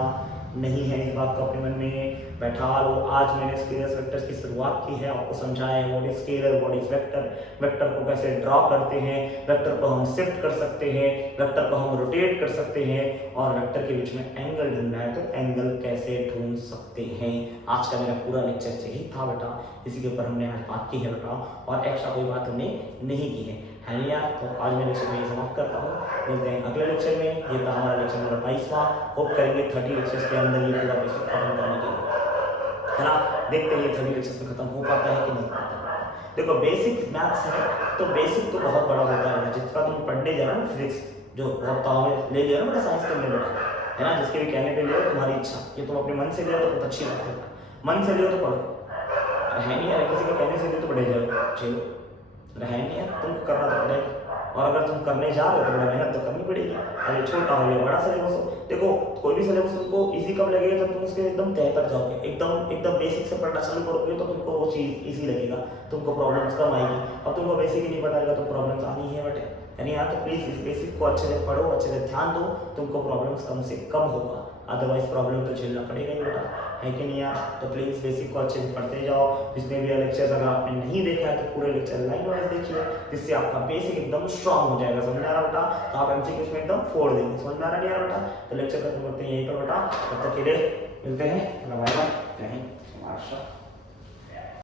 नहीं है, इस बात को अपने मन में बैठा लो। आज मैंने स्केलर वेक्टर्स की शुरुआत की है, आपको समझाया है what is scalar what is vector, vector को कैसे ड्रॉ करते हैं, वेक्टर को हम शिफ्ट कर सकते हैं, वेक्टर को हम रोटेट कर सकते हैं, और वेक्टर के बीच में एंगल ढूंढना है तो एंगल कैसे ढूंढ सकते हैं। आज का मेरा पूरा लेक्चर यही था बेटा, इसी के ऊपर हमने आज बात की है बेटा, और एक्स्ट्रा कोई बात हमने नहीं की है नहीं यार। तो आज मैं लेक्चर में समाप्त करता हूँ, मिलते हैं अगले लेक्चर में। ये था हमारा लेक्चर नंबर 22वां, होप करेंगे 30 लेक्चर्स के अंदर ये पूरा बेसिक खत्म करने के लिए, है ना। देखते हैं ये 30 लेक्चर्स में खत्म हो पाता है कि नहीं पाता। देखो बेसिक मैथ्स है तो बेसिक तो बहुत बड़ा होता है, जिसका तुम पढ़ने जा रहे हो ना फिजिक्स, जो बहुत ताव ले लिया ना बेटा साइंस करने बेटा, है ना, जिसके भी कहने पे ले तुम्हारी इच्छा, ये तुम अपने मन से ले तो बहुत अच्छी बात है, मन से ले तो पढ़ो, है नहीं यार किसी के कहने से ले तो पढ़े जाओ, चलो है नहीं यार तुमको करना तो पड़ेगा, और अगर तुम करने जा रहे हो तो बड़ा मेहनत तो करनी पड़ेगी, अरे छोटा हो या बड़ा सिलेबस हो। देखो कोई भी सिलेबस तुमको इजी कब लगेगा जब तुम उसके एकदम तह तक जाओगे, एकदम बेसिक से पढ़ना चालू करोगे तो तुमको वो चीज़ इजी लगेगा, तुमको प्रॉब्लम्स कम आएगी। अब तुमको बेसिक ही नहीं पढ़ाएगा तो प्रॉब्लम्स आनी ही है बेटे, यानी यहाँ तो प्लीज़ इस बेसिक को अच्छे से पढ़ो, अच्छे से ध्यान दो, तुमको प्रॉब्लम्स कम से कम होगा। अदरवाइज प्रॉब्लम तो झेलना पड़ेगा ही बेटा, है कि नहीं यार। तो प्लीज़ बेसिक को अच्छे से पढ़ते जाओ। जिसमें भी लेक्चर्स अगर आपने नहीं देखा है तो पूरे लेक्चर लाइन वाइज देखिए, जिससे आपका बेसिक एकदम स्ट्रांग हो जाएगा। समझ में आ रहा बेटा? तो आप एमसीक्यूज में एकदम फोड़ देंगे। समझ में आ रहा नहीं आ रहा बेटा? तो लेक्चर खत्म करते हैं यहीं पर बेटा, तब तक के लिए मिलते हैं। बाय बाय, जय हिंद, महाराष्ट्र।